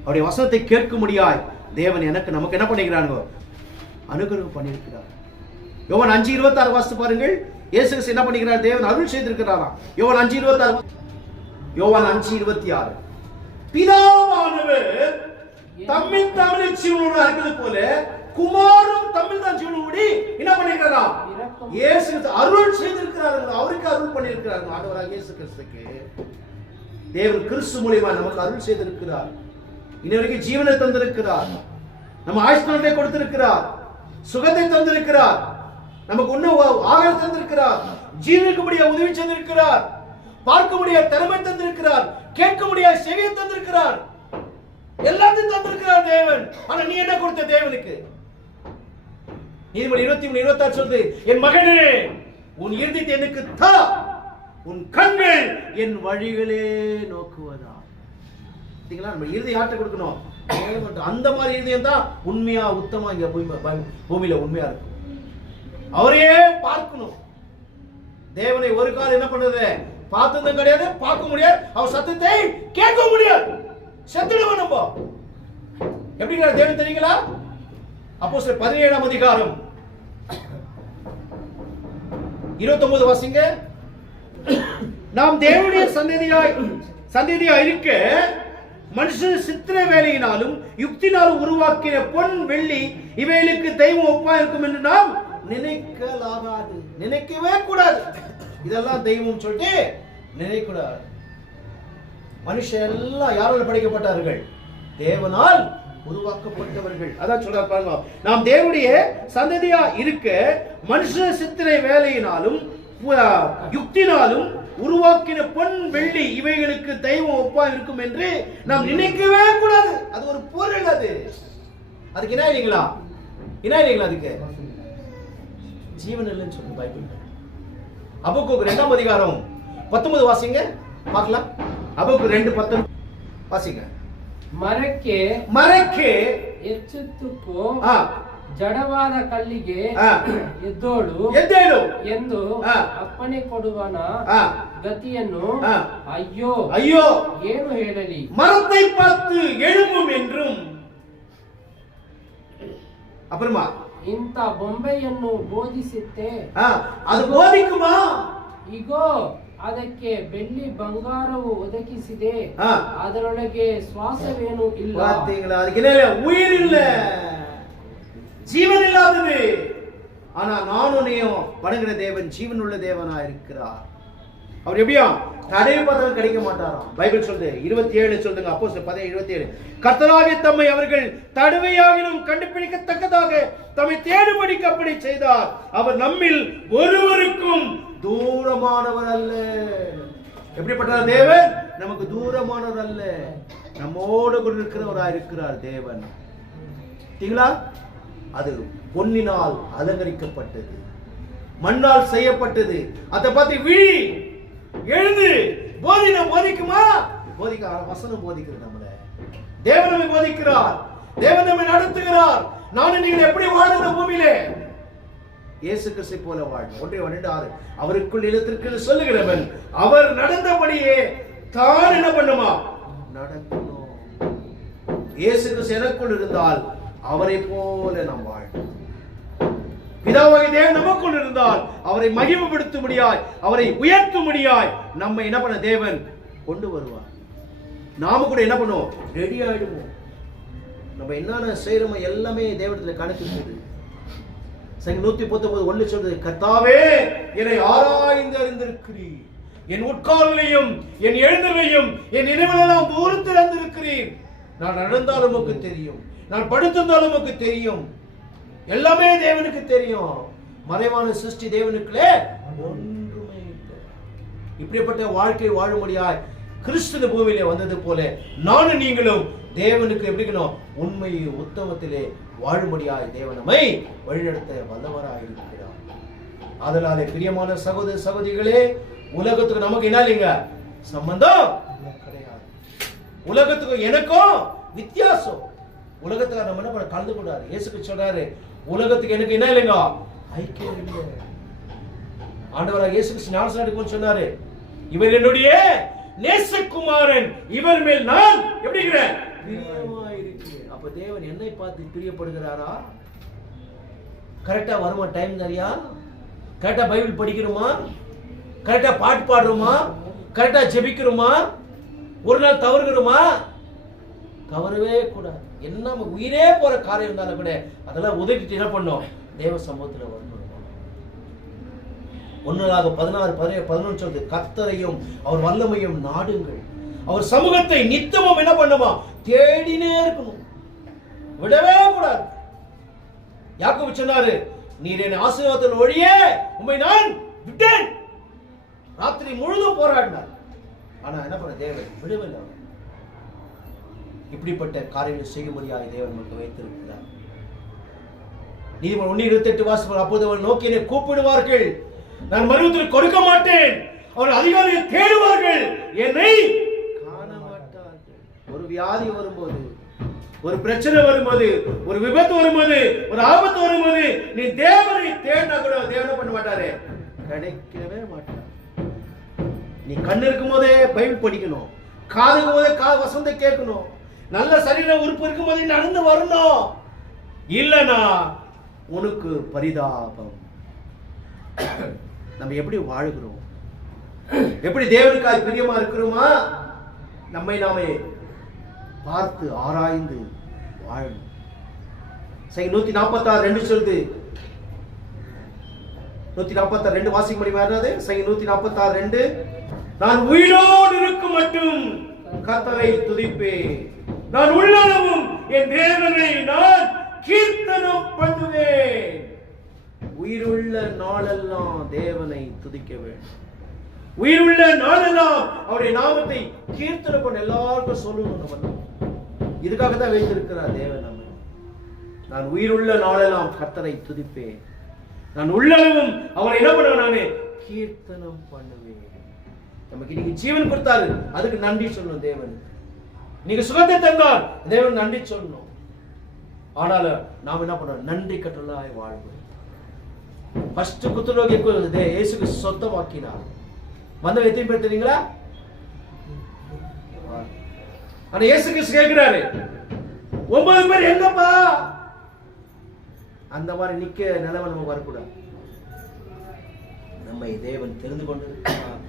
அவருடைய வசனத்தை கேட்கும்படியாய் தேவன் நமக்கு என்ன பண்ணிக்கிறாங்க, அனுகிரகம் பண்ணியிருக்கிறார். யோவான் 5:26 வாசித்து பாருங்கள். இயேசு கிறிஸ்து என்ன பண்ணிக்கிறார்? தேவன் அருள் செய்திருக்கிறாராம். யோவான் 5:26. யோவான் 5:26, பிதாவானவர் தம்மில் தாமே ஜீவனோடு இருக்கிறது போல குமாரனும் தம்மில் தான் ஜீவனோடு என்ன பண்ணிக்கிறாராம்? இயேசு கிறிஸ்து அருள் செய்திருக்கிறார்கள். அவருக்கு அருள் பண்ணியிருக்கிறார்கள். ஆண்டவராகிய இயேசு கிறிஸ்துக்கு தேவன் கிறிஸ்து மூலமா நமக்கு அருள் செய்திருக்கிறார். இன்ன வரைக்கும் ஜீவனை தந்திருக்கிறார். நம்ம ஆயுஷ்காலத்தை கொடுத்திருக்கிறார். சுகத்தை தந்திருக்கிறார். நமக்கு உண்ண ஆகாரம் தந்திருக்கிறார். ஜீவனுக்கு முடிய உதவி செய்திருக்கிறார். பார்க்க முடிய திறமை தந்திருக்கிறார். கேட்க முடிய செவியை தந்திருக்கிறார். எல்லாத்தையும் தந்திருக்கிறார் தேவன். ஆனா நீ என்ன கொடுத்த தேவனுக்கு? நீதிமொழி 23:26 சொல்லுது, என் மகனே உன் இருதயத்தை எனக்கு தா, உன் கண்கள் என் வழிகளே நோக்குவதா. நம்ம இருதயம் யார்கிட்ட கொடுக்கணும்? அந்த மாதிரி இருதயம் தான் உண்மையா உத்தமா இங்க பூமியில உண்மையா இருக்கும். அவரையே பார்க்கணும். தேவனை ஒரு காலம் என்ன பண்றது? பார்த்ததும் கிடையாது, பார்க்க முடியாது. அவர் சத்தத்தை கேட்க முடியாது. செத்துடுவோம் நம்ம. எப்படி தேவன் தெரியுங்களா? அப்போஸ்தலர் 17ஆம் அதிகாரம் 29 வாசிங்க. நாம் தேவனுடைய சந்ததியாய் இருக்க மனுஷன் சித்திர வேலையினாலும் யுக்தினாலும் உருவாக்கின பொன் வெள்ளி இவைகளுக்கு தெய்வம் ஒப்பா இருக்கும் என்று நாம் நினைக்கலாகாது. நினைக்கவே கூடாது. இதெல்லாம் தெய்வம் சொல்லிட்டு நினைக்க கூடாது. மனுஷன் எல்லாம் யாரால் படைக்கப்பட்டார்கள்? தேவனால் உருவாக்கப்பட்டவர்கள். அதான் சொல்றார் பாருங்க, நாம் தேவனுடைய சந்ததியா இருக்க மனுஷ சித்திரை வேலையினாலும் யுக்தினாலும் உருவாக்கின பொன் வெள்ளி இவைகளுக்கு தெய்வம் ஒப்பா இருக்கும் என்று நாம் நினைக்கவே கூடாது. அது ஒரு பொருள். அதுக்கு என்ன இல்லைங்களா அதுக்கு ஜீவன் இல்லைன்னு சொல்லி பைபிள். அபக்கூக்கு 2ஆம் அதிகாரம் 19 வாசிங்க பார்க்கலாம். அபக்கூக்கு 2:19 வாசிங்க. ಮರಕ್ಕೆ ಎಚ್ಚೆತ್ತುಕೋ ಜಡವಾದ ಕಲ್ಲಿಗೆ ಎದ್ದೇಳು ಎಂದು ಅಪ್ಪಣೆ ಕೊಡುವನ ಗತಿಯನ್ನು ಅಯ್ಯೋ ಏನು ಹೇಳಲಿ. மரத்தை பார்த்து எழும்பும் என்றும் அப்புறமா ಇಂಥ ಬೊಂಬೆಯನ್ನು ಬೋಧಿಸುತ್ತೆ, ಅದು ಬೋಧಿக்குமா? ಇಗೋ ಅದಕ್ಕೆ ಬೆಳ್ಳಿ ಬಂಗಾರವು ಒದಗಿಸಿದೆ, ಅದರೊಳಗೆ ಶ್ವಾಸವೇನು ಇಲ್ಲ. பாத்தீங்களா? அதுக்கு உயிர் இல்ல, ஜீவன் இல்லாதது. ஆனா நானும் நீயும் வணங்குற தேவன் ஜீவன் உள்ள தேவனா இருக்கிறார். அவர் எப்படியா தடை பார்த்தாலும் கிடைக்க மாட்டாராம். பைபிள் சொல்லுது 27 சொல்லுங்க. அப்போஸ்தலர் 10:27 கர்த்தராகிய தம்மை அவர்கள் தடவையாகிலும் கண்டுபிடிக்கத்தக்கதாக தம்மை தேடும்படிக்கு அப்படி செய்தார். அவர் நம்மில் ஒருவருக்கும் தூரமானவர் அல்ல. எப்படிப்பட்ட தேவன்? நமக்கு தூரமானவர் அல்ல, நம்மோடு கூட இருக்கிறவராக இருக்கிறார் தேவன். சரிங்களா? அது பொன்னினால் அலங்கரிக்கப்பட்டது, மண்ணால் செய்யப்பட்டது. அதை பார்த்து விழி எழுந்து போதிக்குமா? போதிக்க வசனம் போதிக்கிறது. நம்மள தேவன் நம்மை போதிக்கிறார், தேவன் நம்மை நடத்துகிறார். நானும் நீங்கள் எப்படி வாழ்ந்த பூமியிலே இயேசு கிறிஸ்து போல வாழ்வோம். 1:2 அவருக்குள் இல்லத்திற்கு சொல்லுகிறவன் அவர் நடந்தபடியே தான் என்ன பண்ணுமா? நடக்கணும். இயேசு கிறிஸ்து எனக்குள் இருந்தால் அவரை போல நாம் வாழ்வோம். பிதாவாகிய தேவன் நமக்குள் இருந்தால் அவரை மகிமைப்படுத்தும்படியாய், அவரை உயர்த்தும்படியாய் நம்மை என்ன பண்ண தேவன் கொண்டு வருவார். நாம கூட என்ன பண்ணுவோம்? ரெடி ஆயிடுவோம். நம்ம என்னென்ன செய்யறோமோ எல்லாமே தேவனிடத்தில் கணக்கு இருக்குது. 119:1 சொல்றது, கர்த்தாவே என்னை ஆராய்ந்து அறிந்திருக்கிறீர், என் உட்கார்வையும் என் எழுந்தலையும் என் நினைவுகளெல்லாம் தூரத்தில் அறிந்திருக்கிறீர். நான் நடந்தாலும் உமக்கு தெரியும், நான் படுத்திருந்தாலும் உமக்கு தெரியும். எல்லாமே தேவனுக்கு தெரியும். மறைவான சிருஷ்டி தேவனுக்குள்ளே ஒன்றுமே இல்லை. இப்படிப்பட்ட வாழ்க்கை வாழும்படியாய் கிறிஸ்து பூமியிலே வந்தது போல நானும் நீங்களும் தேவனுக்கு எப்படி உண்மை உத்தமத்திலே வாழும்படியாய் தேவன் நம்மை வழிநடத்த வல்லவராய் இருக்கிறார். அதனாலே பிரியமான சகோதர சகோதரிகளே, உலகத்துக்கு நமக்கு என்ன இல்லைங்க சம்பந்தம் கிடையாது. உலகத்துக்கு எனக்கும் வித்தியாசம். உலகத்துல நம்ம என்ன பண்ண கலந்து கூடாது. இயேசுக்கு சொல்றாரு, உலகத்துக்கு எனக்கு என்ன இல்லைங்க ஐக்கியம் இல்லை. ஆண்டவராக இயேசு கிறிஸ்து ஞானஸ்நானம் சொன்னாரு, இவர் என்னுடைய நேசகுமாரன், இவர் மேல் நான் எப்படி இருக்கிறேன்? பிரியமாயிருக்கிறேன். அப்ப தேவன் என்னை பார்த்து பிரியப்படுகிறாரா? கரெக்டா வருமா? டைம் சரியா? கரெக்டா பைபிள் படிக்கிறோமா? கரெக்டா பாட்டு பாடுறோமா? கரெக்டா ஜெபிக்கிறோமா? ஒரு நாள் தவறுகிறோமா? தவறவே கூடாது. என்ன உயிரே போற காரியம் இருந்தாலும் கூட அதெல்லாம் உதவிட்டு என்ன பண்ணோம்? தேவ சமூகத்துல வரணும். 1:16-11 சொல்றது, கர்த்தரையும் அவர் வல்லமையும் நாடுங்கள், அவர் சமூகத்தை நித்தமும் என்ன பண்ணுமா? தேடினே இருக்கணும், விடவே கூடாது. யாக்கோபு சொன்னாரு, நீர் என் ஆசீர்வாதத்தில் ஒழிய உம்மை நான் விட்டேன். ராத்திரி முழுதும் போராடினார். ஆனா என்ன பண்ண தேவன் விடவில்லை. இப்படிப்பட்ட காரியங்களை செய்யும்படியாக தேவன் நமக்கு வைத்திருக்கிறார். நீதிமன்றம் 1:28 வாசிப்பார், அப்போது அவன் நோக்கி என்னை கூப்பிடுவார்கள், நான் மறுபடியும் கொடுக்க மாட்டேன். அவர்கள் அதிகாரியை தேடுவார்கள், என்னை காண மாட்டார்கள். ஒரு வியாதி வரும்போது, ஒரு பிரச்சனை வரும்போது, ஒரு விபத்து வரும்போது, ஒரு ஆபத்து வரும்போது நீ தேவனை தேடினா கூட தேவனை பண்ண மாட்டாரு, கிடைக்கவே மாட்டார். நீ கண்ணு இருக்கும் போதே பைபிள் படிக்கணும், காதுக்கும் போதே வசந்த கேட்கணும், நல்ல சரீர உறுப்பு இருக்கும் போதே நடந்து வரணும். இல்லனா உனக்கு பரிதாபம். நம்ம எப்படி வாழுகிறோம்? எப்படி தேவனுக்காய் பிரியமா இருக்கிறோமா? நம்மை நாமே பார்த்து ஆராய்ந்து வாழணும். 146:2 சொல்லுது. 146:2 வாசிக்க முடியுமா? 146:2 நான் உயிரோடு இருக்கும் மட்டும் கர்த்தரை துதிப்பேன், நான் உள்ளளவும் என் தேவனை நான் கீர்த்தனம் பண்ணுவேன். உயிருள்ள நாளெல்லாம் தேவனை துதிக்க வேண்டும். உயிருள்ள நாளெல்லாம் அவருடைய நாமத்தை கீர்த்தனை பண்ண எல்லாருக்கும் சொல்லணும். இதுக்காக தான் வைத்திருக்கிறார் தேவன் நம்ம. நான் உயிருள்ள நாளெல்லாம் கர்த்தரை துதிப்பேன், நான் உள்ளளவும் அவரை என்ன பண்ணுவேன், நானே கீர்த்தனம் பண்ணுவேன். நமக்கு இன்னைக்கு ஜீவன் கொடுத்தாரு, அதுக்கு நன்றி சொல்லணும் தேவன். நீங்க சுகத்தை தந்தார், தேவன் நன்றி சொல்லணும். ஆனால் நாம் என்ன பண்ணோம், நன்றி கற்றலாய் வாழ்வோம். ஃபர்ஸ்ட் குத்துலோகி இயேசுக்கு சொந்தமாக்கினார். வந்த எத்தனை பேர் தெரியுங்களா? ஆனா இயேசு கிறிஸ்து கேட்கிறாரு, 9 பேர் எங்கப்பா? அந்த மாதிரி நிக்க நிலைமை நம்ம வரக்கூடாது. நம்மை தேவன் தெரிந்து கொண்டிருக்கிறார்,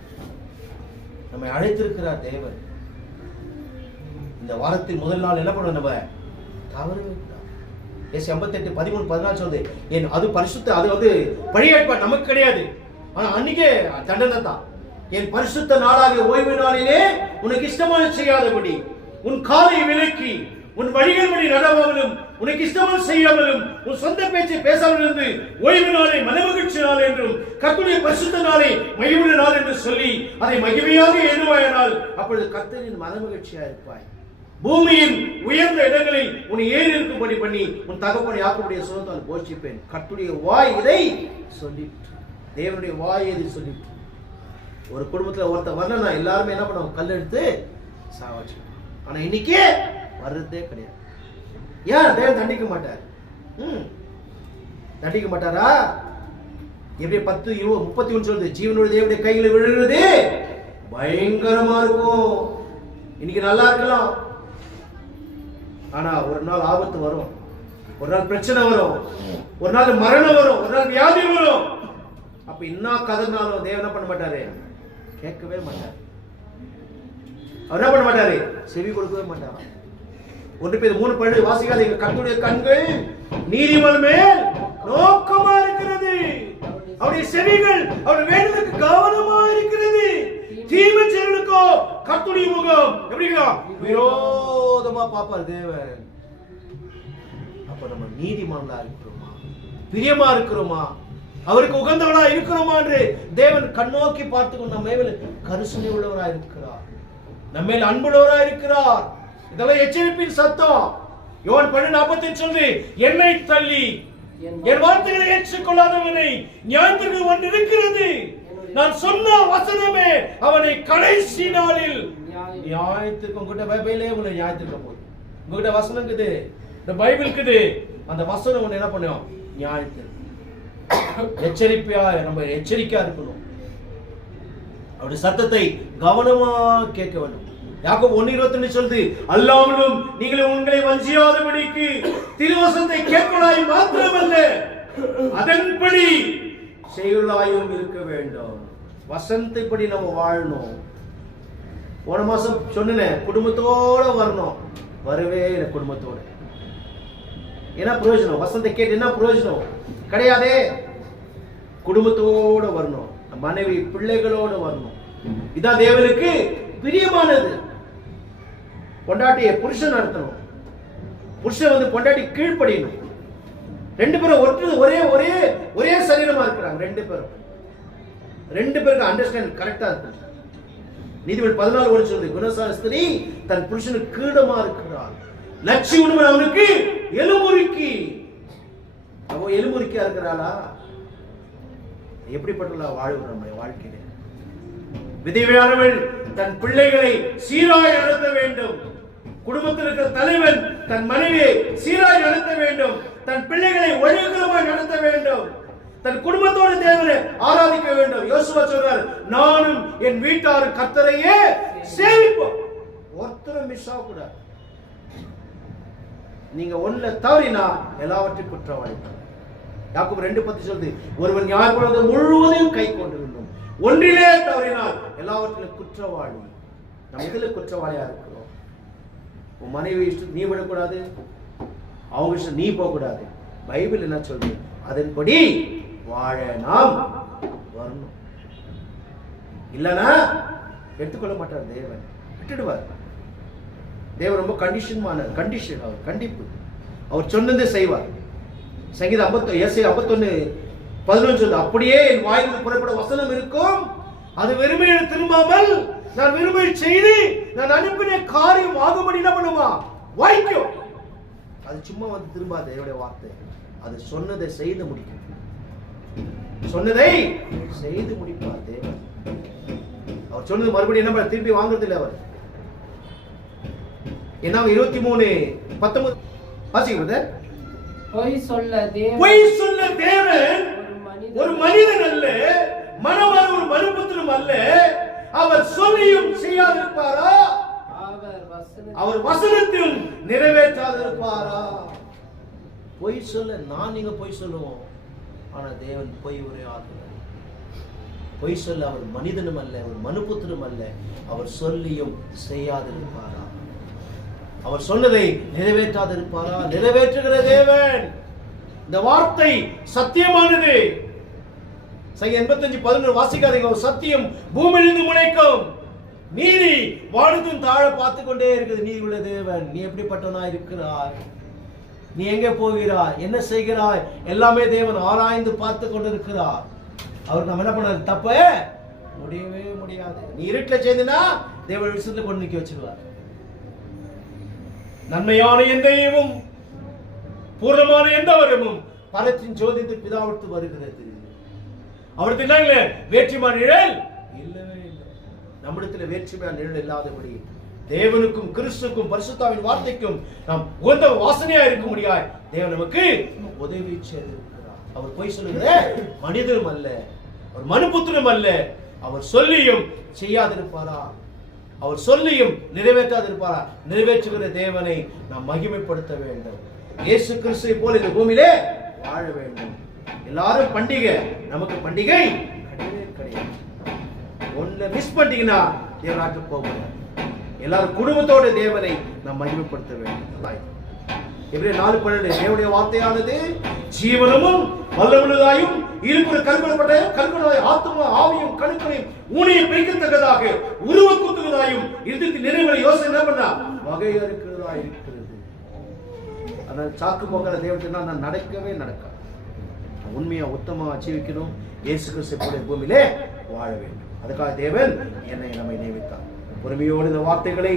நம்மை அழைத்திருக்கிறார் தேவன். இந்த வாரத்தின் முதல் நாள் என்ன பண்ணுவோம், நம்ம தவறு. 58:13-14 சொல்லுது, ஏன் அது பரிசுத்த, அது பழைய ஏற்பாடு, நமக்கு கிடையாது. ஆனா அன்னைக்கே தண்டனை தான். என் பரிசுத்த நாளாகிய ஓய்வு நாளிலே உனக்கு இஷ்டமான செய்யாதபடி உன் காலை விலக்கி உன் வழிகள்படி நடவாமலும் உனக்கு இஷ்டமான செய்யாமலும் உன் சொந்த பேச்சை பேசாமல் இருந்து ஓய்வு நாளை மனமகிழ்ச்சி நாள் என்றும் கர்த்தருடைய பரிசுத்த நாளை மகிமையுள்ள நாள் என்று சொல்லி அதை மகிமையாக எண்ணுவாயானால் அப்பொழுது கர்த்தரின் மனமகிழ்ச்சியா இருப்பாய். பூமியின் உயர்ந்த இடங்களில் உன்னை ஏறி இருக்கும்படி பண்ணி உன் தகப்பனை யாக்கோபுடைய சுதந்தால் போஷிப்பேன். கர்த்தருடைய வாய் இதை சொல்லிட்டு, தேவனுடைய வாய் இதை சொல்லிட்டு. ஒரு குடும்பத்துல ஒருத்தர் வரலன்னா எல்லாருமே என்ன பண்ணுவாங்க, கல் எடுத்து சாவாச்சு. ஆனா இன்னைக்கு வர்றதே கிடையாது. ஏன் தேவன் தண்டிக்க மாட்டார்? தண்டிக்க மாட்டாரா? எப்படி 10:31 சொல்லுது, ஜீவனுடைய தேவனுடைய கைகளை விழுகிறது பயங்கரமா இருக்கும். இன்னைக்கு நல்லா இருக்கலாம், ஆனா ஒரு நாள் ஆபத்து வரும், ஒரு நாள் பிரச்சனை வரும், ஒரு நாள் மரணம் வரும், ஒரு நாள் வியாதி வரும். அப்ப என்ன கதனாலும் தேவன் என்ன பண்ண மாட்டாரு, கேட்கவே மாட்டார். அவர் என்ன பண்ண மாட்டாரு, செவி கொடுக்கவே மாட்டார். 1 பேதுரு 3:12 வாசிக்காதீங்க. கர்த்தருடைய கண்கள் நீதிமான் மேல் நோக்கமா இருக்கிறது, அவருடைய செவிகள் அவருடைய வேண்டுதலுக்கு கவனமா இருக்கிறது. தீமை செயலுக்கோ கர்த்தருடைய முகம் எப்படிங்களா விரோதமா பாப்பார் தேவன். அப்ப நம்ம நீதிமான்களா இருக்கிறோமா, பிரியமா இருக்கிறோமா, அவருக்கு உகந்தவளா இருக்கிறோமா என்று தேவன் கண்ணோக்கி பார்த்துக்கொண்டு நம்ம மேல் கருணை உள்ளவரா இருக்கிறார், நம்ம மேல் அன்புள்ளவரா இருக்கிறார். இதெல்லாம் எச்சரிப்பின் சத்தம். யோவான் 12:40 சொல்லி, என்னை தள்ளி என் வார்த்தைகளை ஏற்றுக்கொள்ளாதவனை நியாயத்திற்கு ஒன்று இருக்கிறது, நான் சொன்ன வசனமே அவனை கடைசி நாளில் நியாயத்திற்கு. உங்ககிட்ட பைபிளே உங்களை நியாயத்திற்கு போகுது, உங்ககிட்ட வசனம் இருக்குது, இந்த பைபிள் இருக்குது, அந்த வசனம் ஒன்று என்ன பண்ணும், நியாயத்திற்கு. எச்சரிப்பா, நம்ம எச்சரிக்கையா இருக்கணும், அவருடைய சத்தத்தை கவனமா கேட்க வேண்டும். யாக்கோபு 1:22 சொல்லுது, அல்லாமலும் நீங்கள் உங்களை வஞ்சியாதபடிக்கு திருவசனத்தை கேட்கலாய் மாத்திரமல்ல அதன்படி செய்யுளாயும் இருக்க வேண்டும். வசனத்தைப்படி நம்ம வாழணும். போன மாசம் சொன்னேன், குடும்பத்தோட வரணும், வரவே இல்லை குடும்பத்தோட. என்ன பிரயோஜனம்? வசனத்தை கேட்டு என்ன பிரயோஜனம்? கிடையாதே. குடும்பத்தோட வரணும், மனைவி பிள்ளைகளோட வரணும். இதான் தேவனுக்கு பிரியமானது. பொண்டாட்டியை புருஷன் நடத்தணும், புருஷன் பொண்டாட்டி கீழ்ப்படியணும். 2 பேரும் ஒரே ஒரே ஒரே சரீரமா இருக்கிறாங்க. 2 பேருக்கு அண்டர்ஸ்டாண்ட் கரெக்டா இருக்கு. நீதிபதி 14 சொல்லுது, குணசால ஸ்திரீ தன் புருஷனுக்கு கீழமா இருக்கிறார், லட்சி உண்மை அவனுக்கு எலுமுறுக்கி. அவ எலுமுறுக்கியா இருக்கிறாளா? எப்படிப்பட்ட வாழ்வு நம்முடைய வாழ்க்கையில? விதவையானவள் தன் பிள்ளைகளை சீராய் நடத்த வேண்டும். குடும்பத்தில் இருக்கிற தலைவன் தன் மனைவியை சீராய் நடத்த வேண்டும், தன் பிள்ளைகளை ஒழுக்கமாய் நடத்த வேண்டும், தன் குடும்பத்தோடு தேவனை ஆராதிக்க வேண்டும். யோசுவா சொல்றார், நானும் என் வீட்டாரும் கர்த்தரையே சேவிப்போம். ஒருத்தரும் மிஸ் ஆக கூடாது. நீங்க ஒண்ணுல தவறினா எல்லாவற்றையும் குற்றவாளி. யாக்கோபு 2:10 சொல்லுது, ஒருவன் நியாயப்பிரமாணத்தை முழுவதையும் கை கொண்டிருந்தோம், ஒன்றிலே தவறினால் எல்லாவற்றிலும் குற்றவாளி. நம்ம இதுல குற்றவாளியா இருக்கிறோம். உன் மனைவி இஷ்டம் நீ விடக்கூடாது, அவங்க இஷ்டம் நீ போகக்கூடாது. பைபிள் என்ன சொல்லுது, அதன்படி வாழ நாம் வரணும். இல்லனா எடுத்துக்கொள்ள மாட்டார் தேவன், விட்டுடுவார். தேவன் ரொம்ப கண்டிஷன், அவர் கண்டிப்பு. அவர் சொன்னதை செய்வார். சங்கீதம் 51 11 அப்படியே என் வாயிலிருந்து புறப்பட வசனம் இருக்கும், அது வெறுமையை திரும்பாமல் நான் விரும்பி செய்து நான் அனுப்பின காரியம் ஆகும்படி என்ன பண்ணுமா வாய்க்கும். அது சும்மா வந்து திரும்பாது. என்னுடைய வார்த்தை அது சொன்னதை செய்து முடிக்கும். சொன்னதை செய்து முடிப்பார் தேவன். அவர் சொன்னது மறுபடியும் என்ன திருப்பி வாங்குறது இல்லை. அவர் என்ன 23:19 வாசிக்கிறது, பொய் சொல்ல தேவன் ஒரு மனிதன் அல்ல, மனவர் ஒரு மனுபுத்திரன் அல்ல, அவர் சொல்லியும் செய்யாதிருப்பாரா, அவர் வசனத்தையும் நிறைவேற்றாதிருப்பாரா. பொய் சொல்ல நான் நீங்க பொய் சொல்லுவோம், ஆனா தேவன் பொய் உரையாடுகிறார். பொய் சொல்ல அவர் மனிதனும் அல்ல, அவர் மனுபுத்திரனும் அல்ல, அவர் சொல்லியும் செய்யாதிருப்பாரா, அவர் சொன்னதை நிறைவேற்றாதிருப்பாரா. நிறைவேற்றுகிற தேவன். இந்த வார்த்தை சத்தியமானது. சங்கீதம் 85:11 வாசிக்காதீங்க. ஒரு சத்தியம் பூமியிலிருந்து முளைக்கும், நீதி வானத்தின் தாழ பார்த்து கொண்டே இருக்குது. நீதி உள்ள தேவன். நீ எப்படிப்பட்டவனா இருக்கிறாய், நீ எங்கே போகிறாய், என்ன செய்கிறாய், எல்லாமே தேவன் ஆராய்ந்து பார்த்து கொண்டு இருக்கிறார். அவர் நம்ம என்ன பண்ண தப்ப முடியவே முடியாது. நீ இருட்டில் செய்தனா தேவன் விஷயத்துல கொண்டு நிக்க வச்சிருவார். நன்மையான எந்த ஈவும் பூர்ணமான எந்த வரமும் பரத்தின் ஜோதித்து பிதாவிட்டு வருகிறது. அவருக்கு என்ன இல்லை, வேற்றுமான நிழல் இல்லவே இல்லை. நம்மிடத்தில் வேற்றுமையான நிழல் இல்லாதபடி தேவனுக்கும் கிறிஸ்துக்கும் பரிசுத்தாவின் வார்த்தைக்கும் நாம் உகந்த வாசனையா இருக்க முடியாது. தேவன் நமக்கு உதவி செய்திருக்கிறார். அவர் பொய் சொல்லுகிற மனிதனும் அல்ல, அவர் மனுபுத்திரனும் அல்ல, அவர் சொல்லியும் செய்யாதிருப்பாரா, அவர் சொல்லியும் நிறைவேற்றாதிருப்பாரா. நிறைவேற்றுகிற தேவனை நாம் மகிமைப்படுத்த வேண்டும். இயேசு கிறிஸ்துவை போல இந்த பூமியிலே வாழ வேண்டும். எல்லாரும் பண்டிகை, நமக்கு பண்டிகை கிடையவே கிடையாது. ஒன்ன மிஸ் பண்ணிட்டீங்கன்னா தேவனாட்டு போக முடியாது. எல்லாரும் குடும்பத்தோட தேவனை நாம் மகிமைப்படுத்த வேண்டும். எபிரேயர் 4:12 தேவனுடைய வார்த்தையானது ஜீவனமும் வல்லமுள்ளதாயும் இருபுற கண்கொள்ளப்பட்ட ஆத்மா ஆவியும் கணுக்களையும் ஊனையை பிரிக்கத்தக்கதாக உருவக்குத்துவதாயும் இருதயத்தின் நிறைவுகளை யோசனை என்ன பண்ணா வகையறுக்கிறதா இருக்கிறது. அதனால சாக்கு போக்கிற தேவத்தினா நான் நடக்கவே நடக்காது. உண்மையா உத்தமமா ஜீவிக்கணும். இயேசு கிறிஸ்து போல பூமியிலே வாழ வேண்டும். அதுக்காக தேவன் என்னை நம்மை நியமித்தார். பொறுமையோடு இந்த வார்த்தைகளை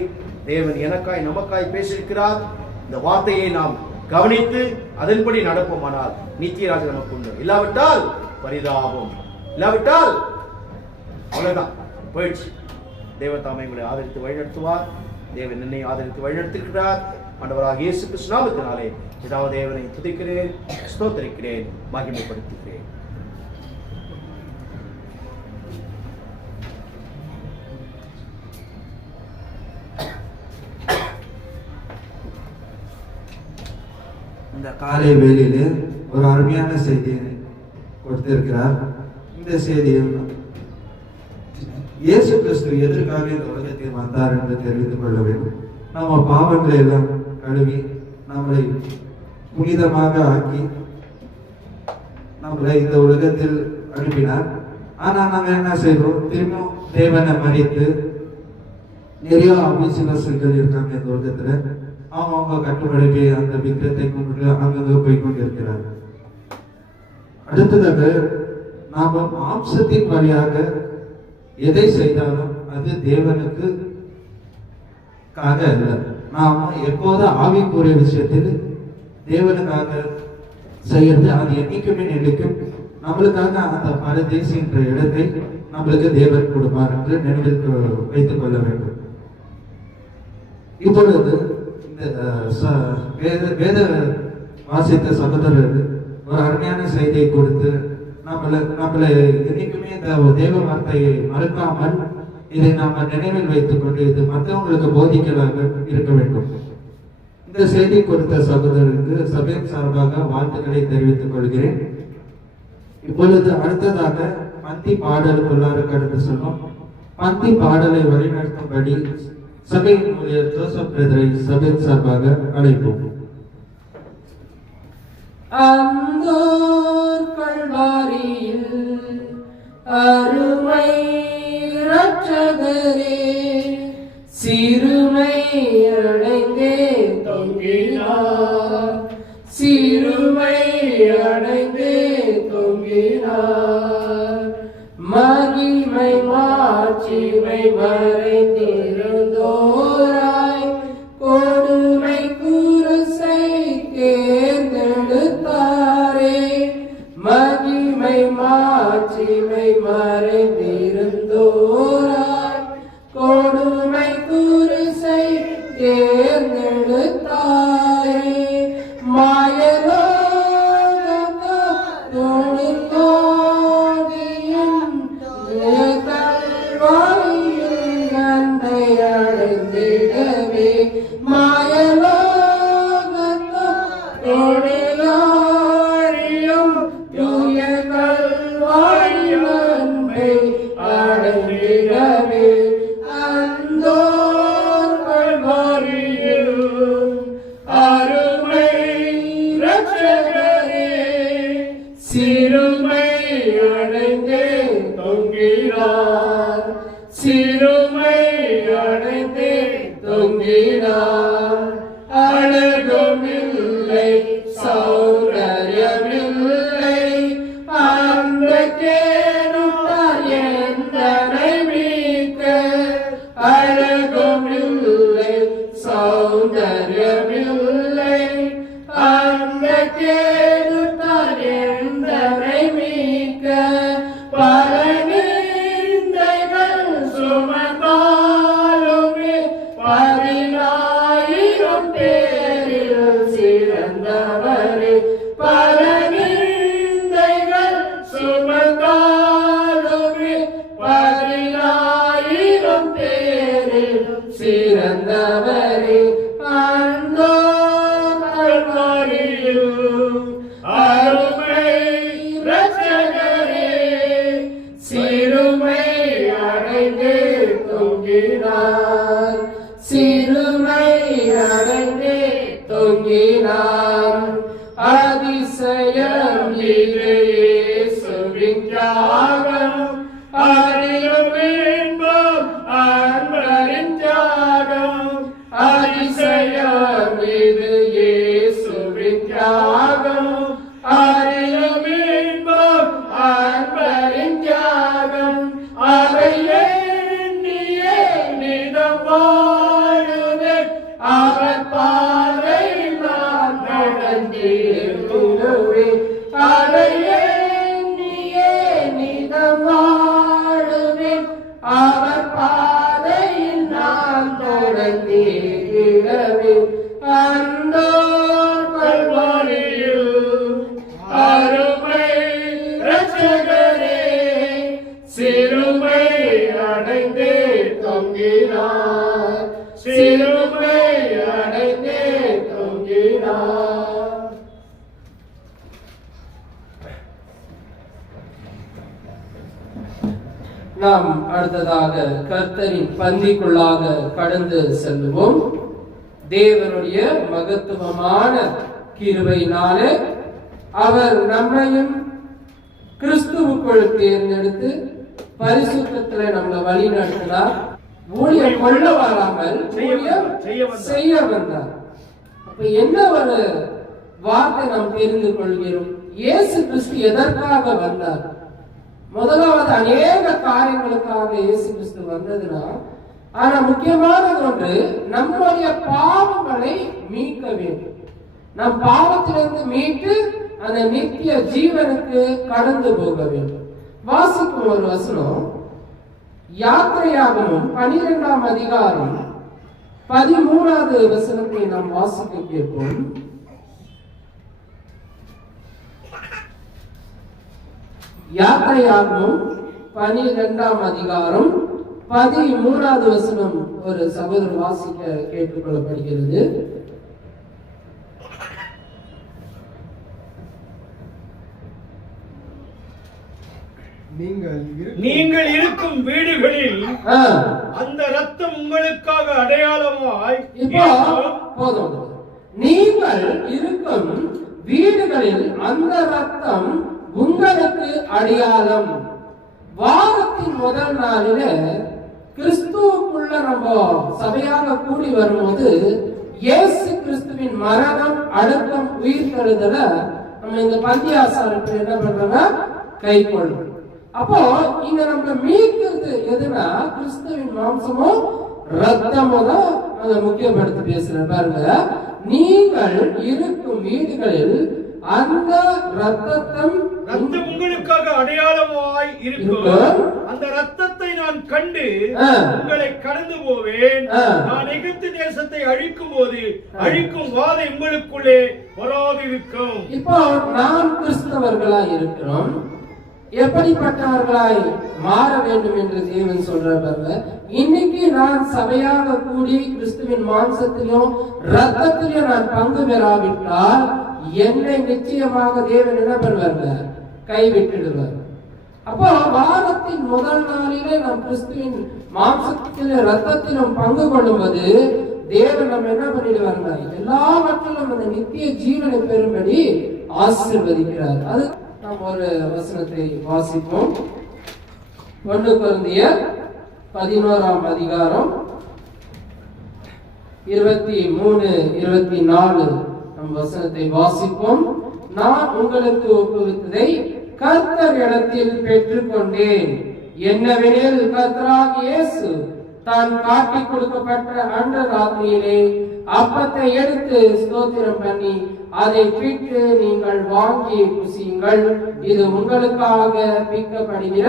தேவன் எனக்காய் நமக்காய் பேசியிருக்கிறார். இந்த வார்த்தையை நாம் கவனித்து அதன்படி நடப்போமானால் நித்தியராஜ நமக்கு உண்டு. இல்லாவிட்டால் பரிதாபம், இல்லாவிட்டால் அவ்வளவுதான் போயிடுச்சு. தேவன் தாமே உங்களை ஆதரித்து வழிநடத்துவார். தேவன் என்னை ஆதரித்து வழிநடத்துகிறார். ஆண்டவராக இயேசு கிறிஸ்து நாமத்தினாலே பிதாவாகிய தேவனை துதிக்கிறேன், ஸ்தோத்திரிக்கிறேன், மகிமைப்படுத்துகிறேன். இந்த காலை வேளையிலே ஒரு அருமையான செய்தியை கொடுத்திருக்கிறார். இந்த செய்தியை இயேசு கிறிஸ்து எதற்காக இந்த உலகத்தில் வந்தார் என்று தெரிவித்துக் கொள்ள வேண்டும். நம்ம பாவங்களை எல்லாம் கழுவி நம்மளை புனிதமாக ஆக்கி நம்மளை இந்த உலகத்தில் அனுப்பினார். ஆனா நாங்க என்ன செய்வோம், திரும்பவும் தேவனை மறித்து நிறைய அவிசுவாசிகள் இருக்காங்க இந்த உலகத்துல. அவங்க கட்டுப்படைக்கு அந்த விக்கிரத்தை கும்பிட்டு அங்கங்க போய் கொண்டிருக்கிறார். அடுத்ததாக நாம மாம்சத்தின் வழியாக எதை செய்தாலும் அது தேவனுக்கு காக அல்ல. நாம எப்போதும் ஆவிக்குரிய விஷயத்தில் தேவனுக்காக செய்யறது அது என்னைக்குமே நிலைக்கும். நம்மளுக்காக அந்த பரதேசி என்ற இடத்தை நம்மளுக்கு தேவன் கொடுப்பார் என்று நினைவில் வைத்துக் கொள்ள வேண்டும். இப்பொழுது வேத வாசித்த சகோதரர் ஒரு அருமையான செய்தியை கொடுத்து நம்மளை என்னைக்குமே இந்த தேவ வார்த்தையை மறுக்காமல் இதை நாம நினைவில் வைத்துக் கொண்டு இது மற்றவங்களுக்கு போதிக்கலாக இருக்க வேண்டும். இந்த செய்தி கொடுத்த சகோதரருக்கு சபையின் சார்பாக வாழ்த்துக்களை தெரிவித்துக் கொள்கிறேன். இப்பொழுது அடுத்ததாக பந்தி பாடலுக்குள்ளார கடந்து சொல்லும். பந்தி பாடலை வழிநடத்தும்படி சபையின் ஊழியர் ஜோசப் பிரதரை சபையின் சார்பாக அழைப்போம். அந்தோர் கல்வாரியில் அருமை இரட்சகரே சிறுமை அடைந்தே தொங்கினார், சிறுமை அடைந்தே தொங்கினார். மாட்சிமை மறைந்திருந்தோராய் கொடுமை குருசை தேர்ந்தெடுத்தாரே மகிமை மாட்சிமை மறைந்திருந்தோராய் கொடுமை குருசை தேர்ந்தெடுத்தாரே மாயலோ சிறுமை அடைந்தே தொங்கினார் சிறுமை அடைந்தே தொங்கினார் அழகும் இல்லை சௌந்தரியமில்லை அந்த கேட்டார் எந்தனை மீட்க அழகும் இல்லை சௌந்தரியமில்லை அந்த கேட்டார் எந்தனை மீட்க பரநீந்தைகள் சுமந்தாலுமே 10,000 பேரில் சிறந்தவரே பரநீந்தைகள் சுமந்தாலுமே 10,000 பேரில் சிறந்தவரே அந்தோ கல்வாரியில் அருமை இரட்சகரே சிறுமை அடைந்து தொங்கினார் சிறுமை அடைந்து தொங்கினார் அதிசயம் இது இயேசுவின் தியாகம் அறியும் இன்பம் அன்பரின் தியாகம் அதிசயம் இது இயேசுவின் தியாகம் அறியும் இன்பம் அன்பரின் தியாகம் அதை எண்ணியே நிதம் வாழுவேன் அவர் பாதை நான் நடந்திருவேன் அதை எண்ணியே நிதம் வாழுவேன் அவர் பாதையில் நான் தொடர்ந்திருவேன் அந்தோ கல்வாரியில் அருமை இரட்சகரே சிறுமை அடைந்தே தொங்கினார் சிறுமை அடைந்தே தொங்கினார். நாம் அடுத்ததாக கர்த்தரின் பந்திக்குள்ளாக கடந்து செல்லுவோம். தேவனுடைய மகத்துவமான கிருபையினாலே அவர் நம்மையும் கிறிஸ்துவுக்குள் தேர்ந்தெடுத்து பரிசுத்தத்திலே நம்மளை வழி நடத்தினார். ஊழியம் கொள்ள வராமல் ஊழியம் செய்ய வந்தார். அப்ப என்ன ஒரு வார்த்தை நாம் தெரிந்து கொள்கிறோம்? இயேசு கிறிஸ்து எதற்காக வந்தார்? முதலாவது அநேக காரியங்களுக்காக இயேசு கிறிஸ்து வந்ததுன்னா, ஆனா முக்கியமானது ஒன்று, நம்முடைய பாவங்களை மீட்க வேண்டும். நம் பாவத்திலிருந்து மீட்டு அந்த நித்திய ஜீவனுக்கு கடந்து போக வேண்டும். வாசிக்கும் ஒரு வசனம் யாத்திரையாகமும் 12ஆம் அதிகாரம் 13வது வசனத்தை நாம் வாசிக்க கேட்போம். யாத்திரையாகமும் 12ஆம் அதிகாரம் 13வது வசனம் ஒரு சகோதரர் வாசிக்க கேட்டுக்கொள்ளப்படுகிறது. நீங்கள் இருக்கும் வீடுகளில் அந்த ரத்தம் உங்களுக்காக அடையாளமாய் போதும். நீங்கள் இருக்கும் வீடுகளில் அந்த ரத்தம் உங்களுக்கு அடையாளம். வாரத்தின் முதல் நாளில கிறிஸ்துவுக்குள்ள நம்ம சபையாக கூடி வரும்போது இயேசு கிறிஸ்துவின் மரணம், அடக்கம், உயிர்த்தெழுதல நம்ம இந்த பந்தி ஆசாரத்தில் என்ன பண்றோம்னா கை கொள்ளும். அப்போ இங்க நம்ம மீட்கிறது எதுனா கிறிஸ்துவின் மாம்சமும் ரத்தமும் தான் அதை முக்கியப்படுத்தி பேசுற பாருங்க. நீங்கள் இருக்கும் வீடுகளில் அந்த ரத்தம் உங்களுக்காக அடையாளமாய் இருக்கும். அந்த ரத்தத்தை நான் கண்டு உங்களை கடந்து போவேன். நான் எகிப்து தேசத்தை அழிக்கும் போது அழிக்கும் வாதை உங்களுக்குள்ளே வராது இருக்கும். இப்போ நாம் கிறிஸ்தவர்களாய் இருக்கிறோம். எப்படிப்பட்டவர்களாய் மாற வேண்டும் என்று தேவன் சொல்றாரு. இன்னைக்கு நான் சபையாக கூடி கிறிஸ்துவின் மாம்சத்திலும் ரத்தத்திலும் நான் பங்கு பெறாவிட்டால் என்னை நிச்சயமாக தேவன் என்ன பண்ணுவாங்க? கைவிட்டுடுவார். அப்போ வாரத்தின் முதல் நாளிலே நாம் கிறிஸ்துவின் மாம்சத்திலும் ரத்தத்திலும் பங்கு கொள்ளும்போது தேவன் நம்ம என்ன பண்ணிடுவாங்க? எல்லாவற்றிலும் அந்த நித்திய ஜீவனை பெறும்படி ஆசீர்வதிக்கிறார். அது நாம் ஒரு வசனத்தை வாசிப்போம். 1 கொரிந்தியர் 11ஆம் அதிகாரம் 23, 24 நம் வசனத்தை வாசிப்போம். நான் உங்களுக்கு ஒப்புவித்ததை கர்த்தர் இடத்தில் பெற்றுக்கொண்டேன். என்னவெனில் கர்த்தராகிய இயேசு தான் காட்டிக் கொடுக்கப்பட்ட அன்று ராத்திரியிலே அப்பத்தை எடுத்து ஸ்தோத்திரம் பண்ணி அதை பிட்டு நீங்கள் வாங்கி புசியுங்கள், இது உங்களுக்காக பிக்கப்படுகிற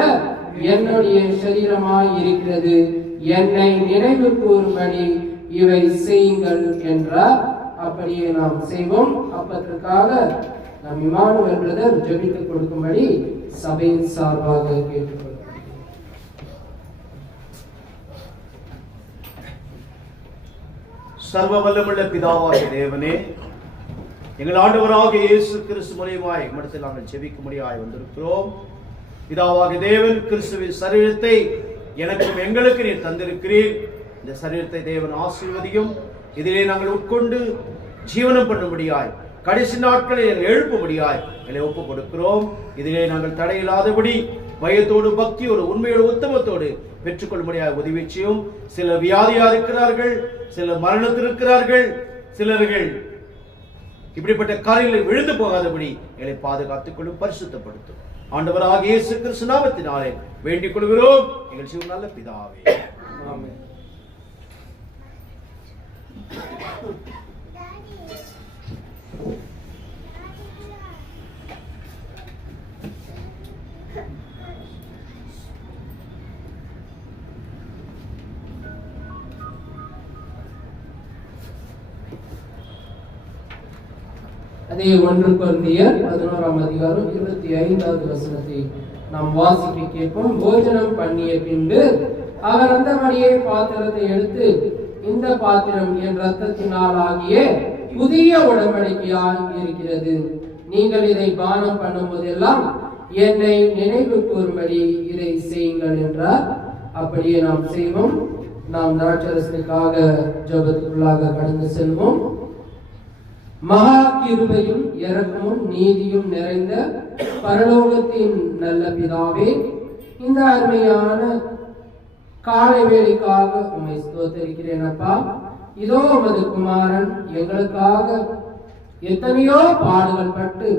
என்னுடைய சரீரமாய் இருக்கிறது, என்னை நினைவு கூறும்படி இவை செய்யுங்கள் என்றார். அப்படியே நாம் செய்வோம். அப்பத்திற்காக நம் இமானுவேல் பிரதர் ஜெபித்துக் கொடுக்கும்படி சபையின் சார்பாக கேட்டுக்கொள்கிறோம். சர்வ வல்லமுள்ள பிதாவாகிய தேவனே, எங்கள் ஆண்டவராகிய இயேசு கிறிஸ்து மூலமாய் மனத்தில் நாங்கள் ஜெபிக்கும்படியாய் வந்திருக்கிறோம். பிதாவாகிய தேவன் கிறிஸ்துவின் சரீரத்தை எனக்கும் எங்களுக்கு நீர் தந்திருக்கிறீர். இந்த சரீரத்தை தேவன் ஆசீர்வதியும். இதிலே நாங்கள் உட்கொண்டு ஜீவனம் பண்ணும்படியாய் கடைசி நாட்களில் எழுப்பும்படியாய் எங்களை ஒப்புக் கொடுக்கிறோம். இதிலே நாங்கள் தடையில்லாதபடி பயத்தோடு பக்தியோடு உண்மையோடு உத்தமத்தோடு பெற்றுக்கொள்ளும்படியாக உதவி செய்யும். சிலர் வியாதியா இருக்கிறார்கள், சிலர் மரணத்தில் இருக்கிறார்கள், சிலர்கள் இப்படிப்பட்ட காரியங்களை விழுந்து போகாதபடி எங்களை பாதுகாத்துக் கொள்ளும், பரிசுத்தப்படுத்தும். ஆண்டவராகிய இயேசு கிறிஸ்து நாமத்தினாலே வேண்டிக் கொள்கிறோம் எங்கள் சிவ நல்ல பிதாவே, ஆமென். அதே 1 கொரிந்தியர் 11ஆம் அதிகாரம் 25வது வசனத்தை நாம் வாசிக்க கேட்போம். போஜனம் பண்ணிய பின்பு அவர் அந்த மணியை பாத்திரத்தை எடுத்து, இந்த பாத்திரம் என் இரத்தத்தினால் ஆகிய புதிய உடன்படிக்கையாய் இருக்கிறது, நீங்கள் இதை பானம் பண்ணும் போதெல்லாம் என்னை நினைவு கூறும்படி இதை செய்யுங்கள் என்றார். அப்படியே நாம் செய்வோம். நாம் திராட்சரசனுக்காக ஜெபத்துக்குள்ளாக கடந்து செல்வோம். மகா கிருபையும் இரக்கமும் நீதியும் நிறைந்த பரலோகத்தின் நல்ல பிதாவே, இந்த அருமையான காலை வேளைக்காக உம்மை ஸ்தோத்திரிக்கிறேன் அப்பா. இதோ உமது குமாரன் எங்களுக்காக எத்தனையோ பாடுகள் பட்டு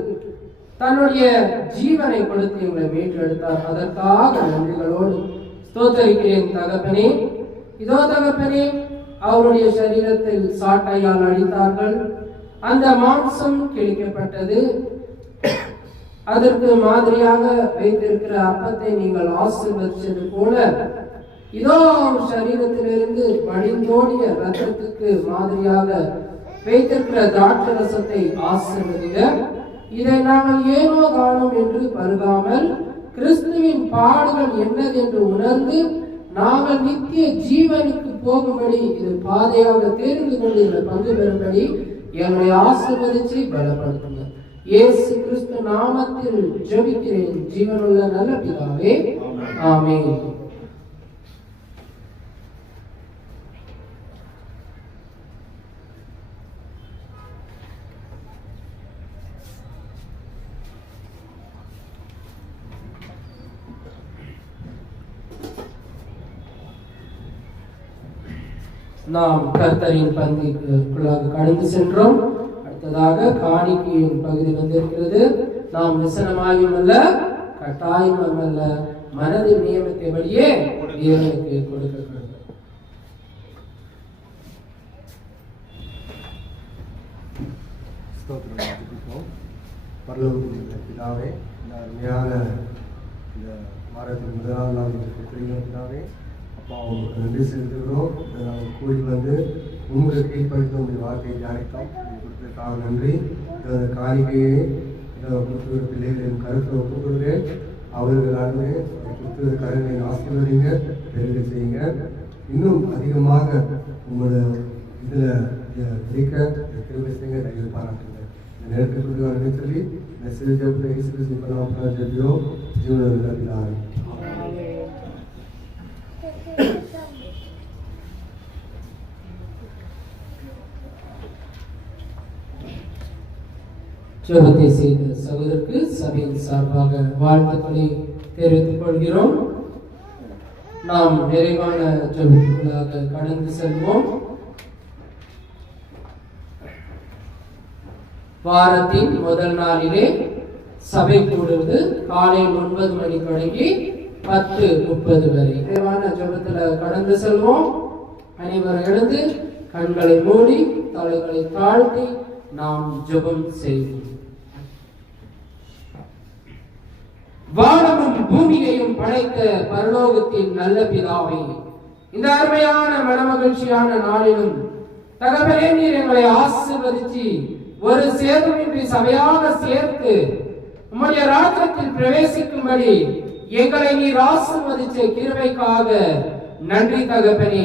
தன்னுடைய ஜீவனை கொடுத்து எங்களை மீட்டெடுத்தார். அதற்காக நன்றிகளோடு ஸ்தோத்திரிக்கிறேன் தகப்பனே. இதோ தகப்பனே, அவருடைய சரீரத்தில் சாட்டையால் அடித்தார்கள், அந்த மாம்சம் கிழிக்கப்பட்டது. அதற்கு மாதிரியாக வைத்திருக்கிற அப்பத்தை நீங்கள் ஆசீர்வதிச்சது போல இதோ சரீரத்திலிருந்து வழிந்தோடிய ரத்தத்துக்கு மாதிரியாக வைத்திருக்கிற திராட்சரசத்தை ஆசீர்வதிங்க. இதை நாங்கள் ஏனோ தானோம் என்று பருகாமல் கிறிஸ்துவின் பாடுகள் என்னது என்று உணர்ந்து நாங்கள் நித்திய ஜீவனுக்கு போகும்படி இது பாதையாக தெரிந்து கொண்டு இதில் பங்கு பெறும்படி எங்களை ஆசீர்வதிச்சு பலப்படுத்துங்க. இயேசு கிறிஸ்து நாமத்தில் ஜெபிக்கிறேன் ஜீவனுள்ள நல்ல பிதாவே, ஆமென். நாம் கர்த்தரின் பந்திக்குள்ளாக கடந்து சென்றோம். அடுத்ததாக காணிக்கையின் பகுதி வந்திருக்கிறது. நாம் விசனமாயும் அல்ல கட்டாயமும் அல்ல, மனதில் நியமித்தபடியே தேவனுக்கு கொடுக்க வேண்டும். பரலோகத்தில் பிதாவே, இந்த அருமையான இந்த வாரத்தின் முதலாம் நாள் பிதாவே, அப்பா உங்களுக்கு நன்றி செலுத்துகிறோம். இதை நாங்கள் கூடி வந்து உங்களை கீழ்ப்படுத்த உங்கள் வார்த்தையை தியானித்தோம். கொடுத்ததுக்காக நன்றி. இந்த காணிக்கையை கொடுத்துக்கிற பிள்ளைகளின் கருத்தை ஒப்புக்கொள்கிறேன். அவர்களாகவே கொடுத்துக்கிற கருத்தை ஆசீர்வதிங்க, பெருக செய்யுங்க. இன்னும் அதிகமாக உங்களோட இதில் கிடைக்க திரும்ப செய்யுங்க. தயவு பாராட்டுங்க. இந்த நேரத்துக்கு சொல்லி இந்த சிறு ஜபத்தை ஜபியோ ஜீவன ஜெபத்தை செய்த சகோதரருக்கு சபையின் சார்பாக வாழ்த்துக்களை தெரிவித்துக் கொள்கிறோம். நாம் நிறைவான ஜெபத்துக்குள்ளாக கடந்து செல்வோம். வாரத்தின் முதல் நாளிலே சபை கூடுவது காலை 9 மணி தொடங்கி 10:30 வரை. நிறைவான ஜெபத்துல கடந்து செல்வோம். அனைவரும் எழுந்து கண்களை மூடி தலைகளை தாழ்த்தி நாம் ஜெபம் செய்வோம். வானமும் பூமியையும் படைத்த பரலோகத்தின் நல்ல பிதாவே, இந்த அருமையான மனமகிழ்ச்சியான நாளிலும் தகவலே நீர் எங்களை ஆசீர்வதிச்சு ஒரு சேதமின்றி சபையாக சேர்த்து உம்முடைய ராஜ்யத்தில் பிரவேசிக்கும்படி எங்களை நீர் ஆசீர்வதிச்ச கிருபைக்காக நன்றி தகப்பனே.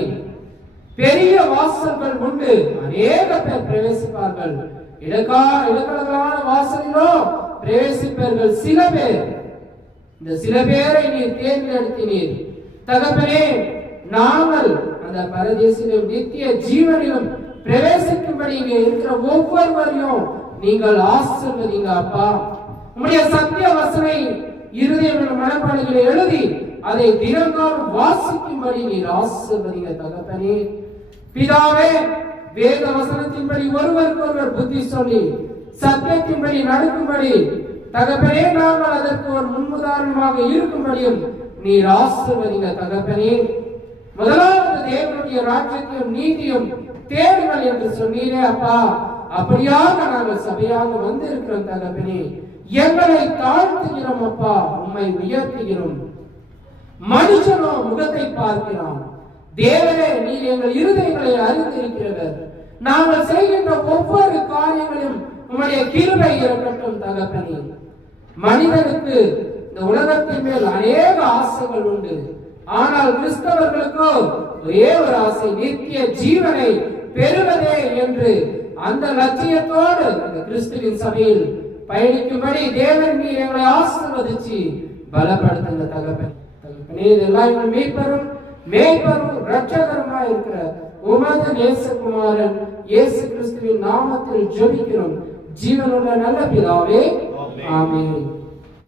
பெரிய வாசல்கள் உண்டு, அநேக பேர் பிரவேசிப்பார்கள். இடக்கலமான வாசலிலோ பிரவேசிப்பார்கள் சில பேர். இந்த சில பேரை நீர் தேர்ந்தெடுத்தினீர் தகப்பனே. நாங்கள் அந்த பரதேசிலும் நித்திய ஜீவனிலும் பிரவேசிக்கும்படி இங்க இருக்கிற ஒவ்வொருவரையும் நீங்கள் ஆசீர்வதிங்க அப்பா. உம்முடைய சத்திய வசனை இருதய மனப்பாடுகளை எழுதி அதை தினந்தோறும் வாசிக்கும்படி நீர் ஆசீர்வதிங்க தகப்பனே. பிதாவே, வேத வசனத்தின்படி ஒருவருக்கு ஒருவர் புத்தி சொல்லி சத்தியத்தின்படி நடக்கும்படி தகப்பனே நாங்கள் அதற்கு ஒரு முன்னுதாரணமாக இருக்கும்படியும் நீர் ஆசீர்வதிங்க தகப்பனே. முதலாவது தேவனுடைய ராஜ்யத்தையும் நீதியும் தேடுங்கள் என்று சொன்னீரே அப்பா. அப்படியாக நாங்கள் சபையாக வந்து இருக்கிறோம் தகப்பனே. எங்களை தாழ்த்துகிறோம் அப்பா, உம்மை உயர்த்துகிறோம். மனுஷனோ முகத்தை பார்க்கிறான், தேவனே நீர் எங்கள் இருதயங்களை அறிந்திருக்கிறவர். நாங்கள் செய்கின்ற ஒவ்வொரு காரியங்களையும் உம்முடைய கிருபை இருக்கட்டும் தகப்பனே. மனிதனுக்கு இந்த உலகத்தின் மேல் அநேக ஆசைகள் உண்டு. ஆனால் கிறிஸ்தவர்களுக்கோ ஒரே ஒரு ஆசை, நித்திய ஜீவனை பெறுவதே என்று அந்த லட்சியத்தோடு இந்த கிறிஸ்துவின் சபையில் பயணிக்கும்படி தேவன் நீர் எங்களை ஆசீர்வதிச்சு பலப்படுத்துங்க தகப்பனே. இதெல்லாம் எங்கள் மேய்ப்பரும் ரட்சகருமா இருக்கிற உமது நேசகுமாரன் இயேசு கிறிஸ்துவின் நாமத்தில் ஜெபிக்கிறோம் ஜீவனுள்ள நல்ல பிதாவே, ஆமென்.